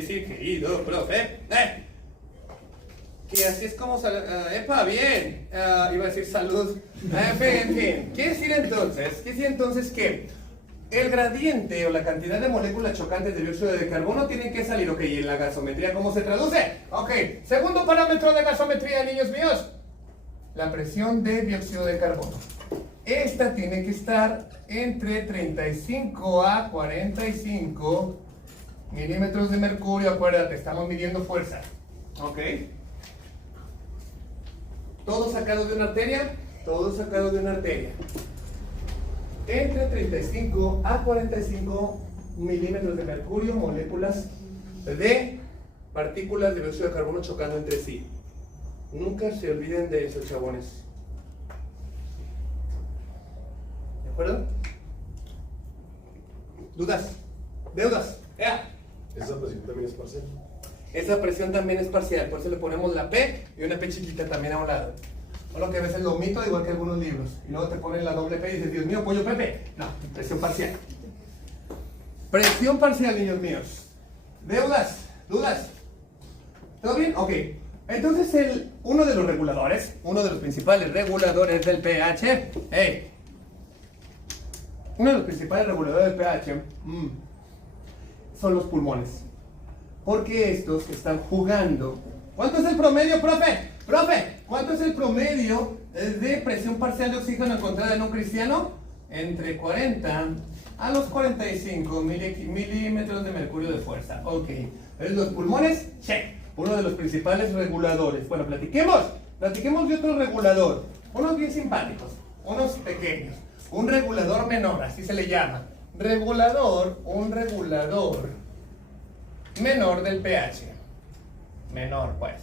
así es como... ¡Epa! Bien. Iba a decir salud. En fin. Quiere decir entonces que el gradiente o la cantidad de moléculas chocantes de dióxido de carbono tienen que salir. Ok, ¿y en la gasometría cómo se traduce? Ok, segundo parámetro de gasometría, niños míos. La presión de dióxido de carbono. Esta tiene que estar entre 35 a 45 milímetros de mercurio. Acuérdate, estamos midiendo fuerza. ¿Ok? ¿Todo sacado de una arteria? Todo sacado de una arteria. Entre 35 a 45 milímetros de mercurio, moléculas de partículas de dióxido de carbono chocando entre sí. Nunca se olviden de eso, chabones. ¿De acuerdo? ¿Dudas? ¿Deudas? ¡Ea! ¿Esa presión también es parcial? Esa presión también es parcial, por eso le ponemos la P y una P chiquita también a un lado. O lo que a veces lo omito, igual que algunos libros. Y luego te ponen la doble P y dices, Dios mío, pollo Pepe. No, presión parcial. Presión parcial, niños míos. ¿Deudas? ¿Dudas? ¿Todo bien? Ok. Entonces uno de los reguladores, uno de los principales reguladores del pH, uno de los principales reguladores del pH son los pulmones. Porque estos están jugando. ¿Cuánto es el promedio, profe? Profe, ¿cuánto es el promedio de presión parcial de oxígeno encontrada en un cristiano? Entre 40 a los 45 milímetros de mercurio de fuerza. Ok. Los pulmones, check. Uno de los principales reguladores. Bueno, platiquemos de otro regulador. Unos bien simpáticos, unos pequeños. Un regulador menor, así se le llama. Un regulador menor del pH. Menor, pues.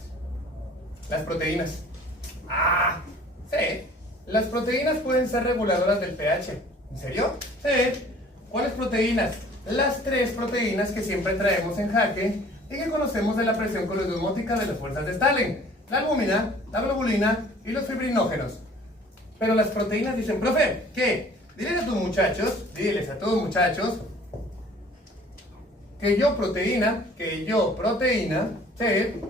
Las proteínas. Sí. Las proteínas pueden ser reguladoras del pH. ¿En serio? Sí. ¿Cuáles proteínas? Las 3 proteínas que siempre traemos en jaque y que conocemos de la presión coloidosmótica de las fuerzas de Stalin: la albúmina, la globulina y los fibrinógenos. Pero las proteínas dicen, profe, ¿qué? Diles a tus muchachos, que yo proteína, sí,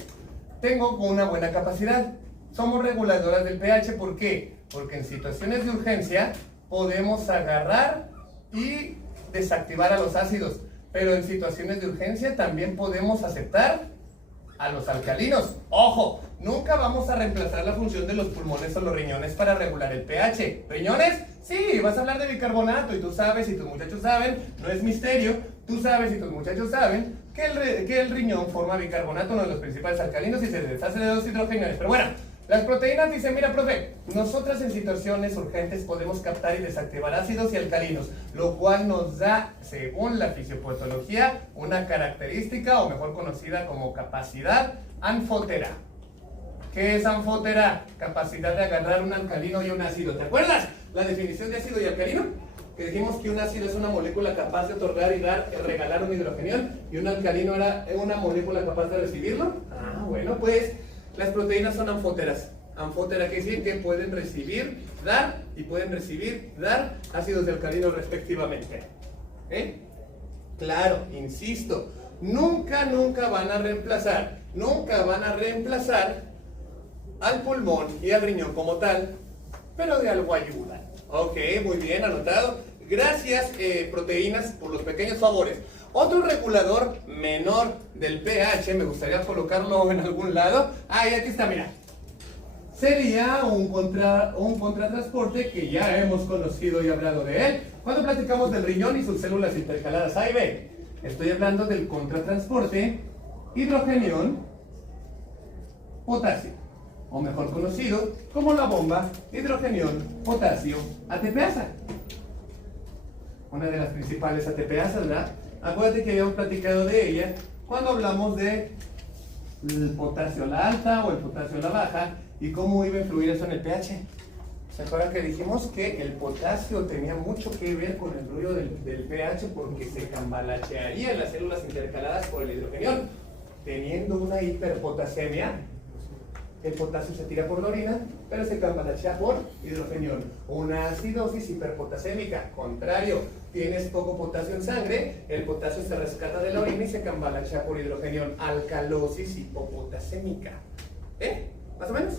tengo una buena capacidad. Somos reguladoras del pH, ¿por qué? Porque en situaciones de urgencia podemos agarrar y desactivar a los ácidos, pero en situaciones de urgencia también podemos aceptar a los alcalinos. ¡Ojo! Nunca vamos a reemplazar la función de los pulmones o los riñones para regular el pH. ¿Riñones? Sí, vas a hablar de bicarbonato y tú sabes y tus muchachos saben, no es misterio, tú sabes y tus muchachos saben que el riñón forma bicarbonato, uno de los principales alcalinos, y se deshace de 2 hidrogeniones. Pero bueno, las proteínas dicen, mira, profe, nosotras en situaciones urgentes podemos captar y desactivar ácidos y alcalinos, lo cual nos da, según la fisiopatología, una característica, o mejor conocida como capacidad anfótera. ¿Qué es anfótera? Capacidad de agarrar un alcalino y un ácido. ¿Te acuerdas la definición de ácido y alcalino? Que dijimos que un ácido es una molécula capaz de otorgar y regalar un hidrogenión, y un alcalino era una molécula capaz de recibirlo. Bueno, pues las proteínas son anfóteras. Anfótera quiere decir que pueden recibir, dar, y pueden recibir, dar ácidos y alcalinos respectivamente. Claro, insisto, nunca van a reemplazar al pulmón y al riñón como tal, pero de algo ayudan. Ok, muy bien, anotado. Gracias, proteínas, por los pequeños favores. Otro regulador menor del pH, me gustaría colocarlo en algún lado. Ahí, aquí está, mira. Sería un contratransporte que ya hemos conocido y hablado de él cuando platicamos del riñón y sus células intercaladas A y B. Estoy hablando del contratransporte hidrogenión-potasio, o mejor conocido como la bomba hidrogenión-potasio-ATPasa. Una de las principales ATPasas, ¿verdad? Acuérdate que habíamos platicado de ella cuando hablamos de el potasio a la alta o el potasio a la baja y cómo iba a influir eso en el pH. ¿Se acuerdan que dijimos que el potasio tenía mucho que ver con el rollo del pH porque se cambalachearían las células intercaladas por el hidrogenión? Teniendo una hiperpotasemia, el potasio se tira por la orina, pero se cambalachea por hidrogenión. Una acidosis hiperpotasémica, contrario, tienes poco potasio en sangre, el potasio se rescata de la orina y se cambalachea por hidrogenión. Alcalosis hipopotasémica. ¿Más o menos?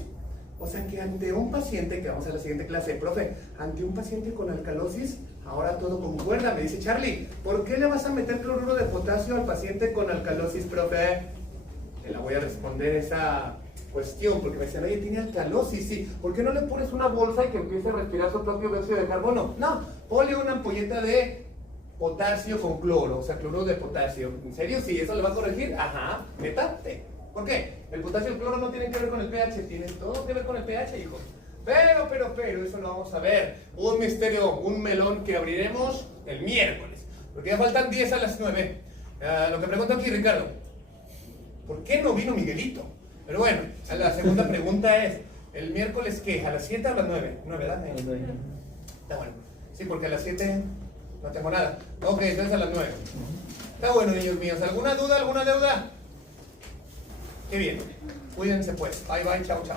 O sea que ante un paciente, que vamos a la siguiente clase, profe, ante un paciente con alcalosis, ahora todo concuerda. Me dice Charlie, ¿por qué le vas a meter cloruro de potasio al paciente con alcalosis, profe? Te la voy a responder esa cuestión, porque me decían, oye, tiene alcalosis, sí. ¿Por qué no le pones una bolsa y que empiece a respirar su propio dióxido de carbono? No, ponle una ampolleta de potasio con cloro, o sea, cloruro de potasio. ¿En serio? Sí, ¿eso le va a corregir? Ajá, neta, sí. ¿Por qué? El potasio y el cloro no tienen que ver con el pH, tienen todo que ver con el pH, hijo. Pero, eso lo vamos a ver. Un misterio, un melón que abriremos el miércoles. Porque ya faltan 10 a las 9. Lo que pregunto aquí, Ricardo, ¿por qué no vino Miguelito? Pero bueno, la segunda pregunta es, ¿el miércoles qué? ¿A las 7 o a las 9? 9, ¿verdad? Está bueno. Sí, porque a las 7 no tengo nada. Ok, entonces a las 9. Está bueno, niños míos. ¿Alguna duda, alguna deuda? Qué bien. Cuídense pues. Bye, bye. Chao, chao.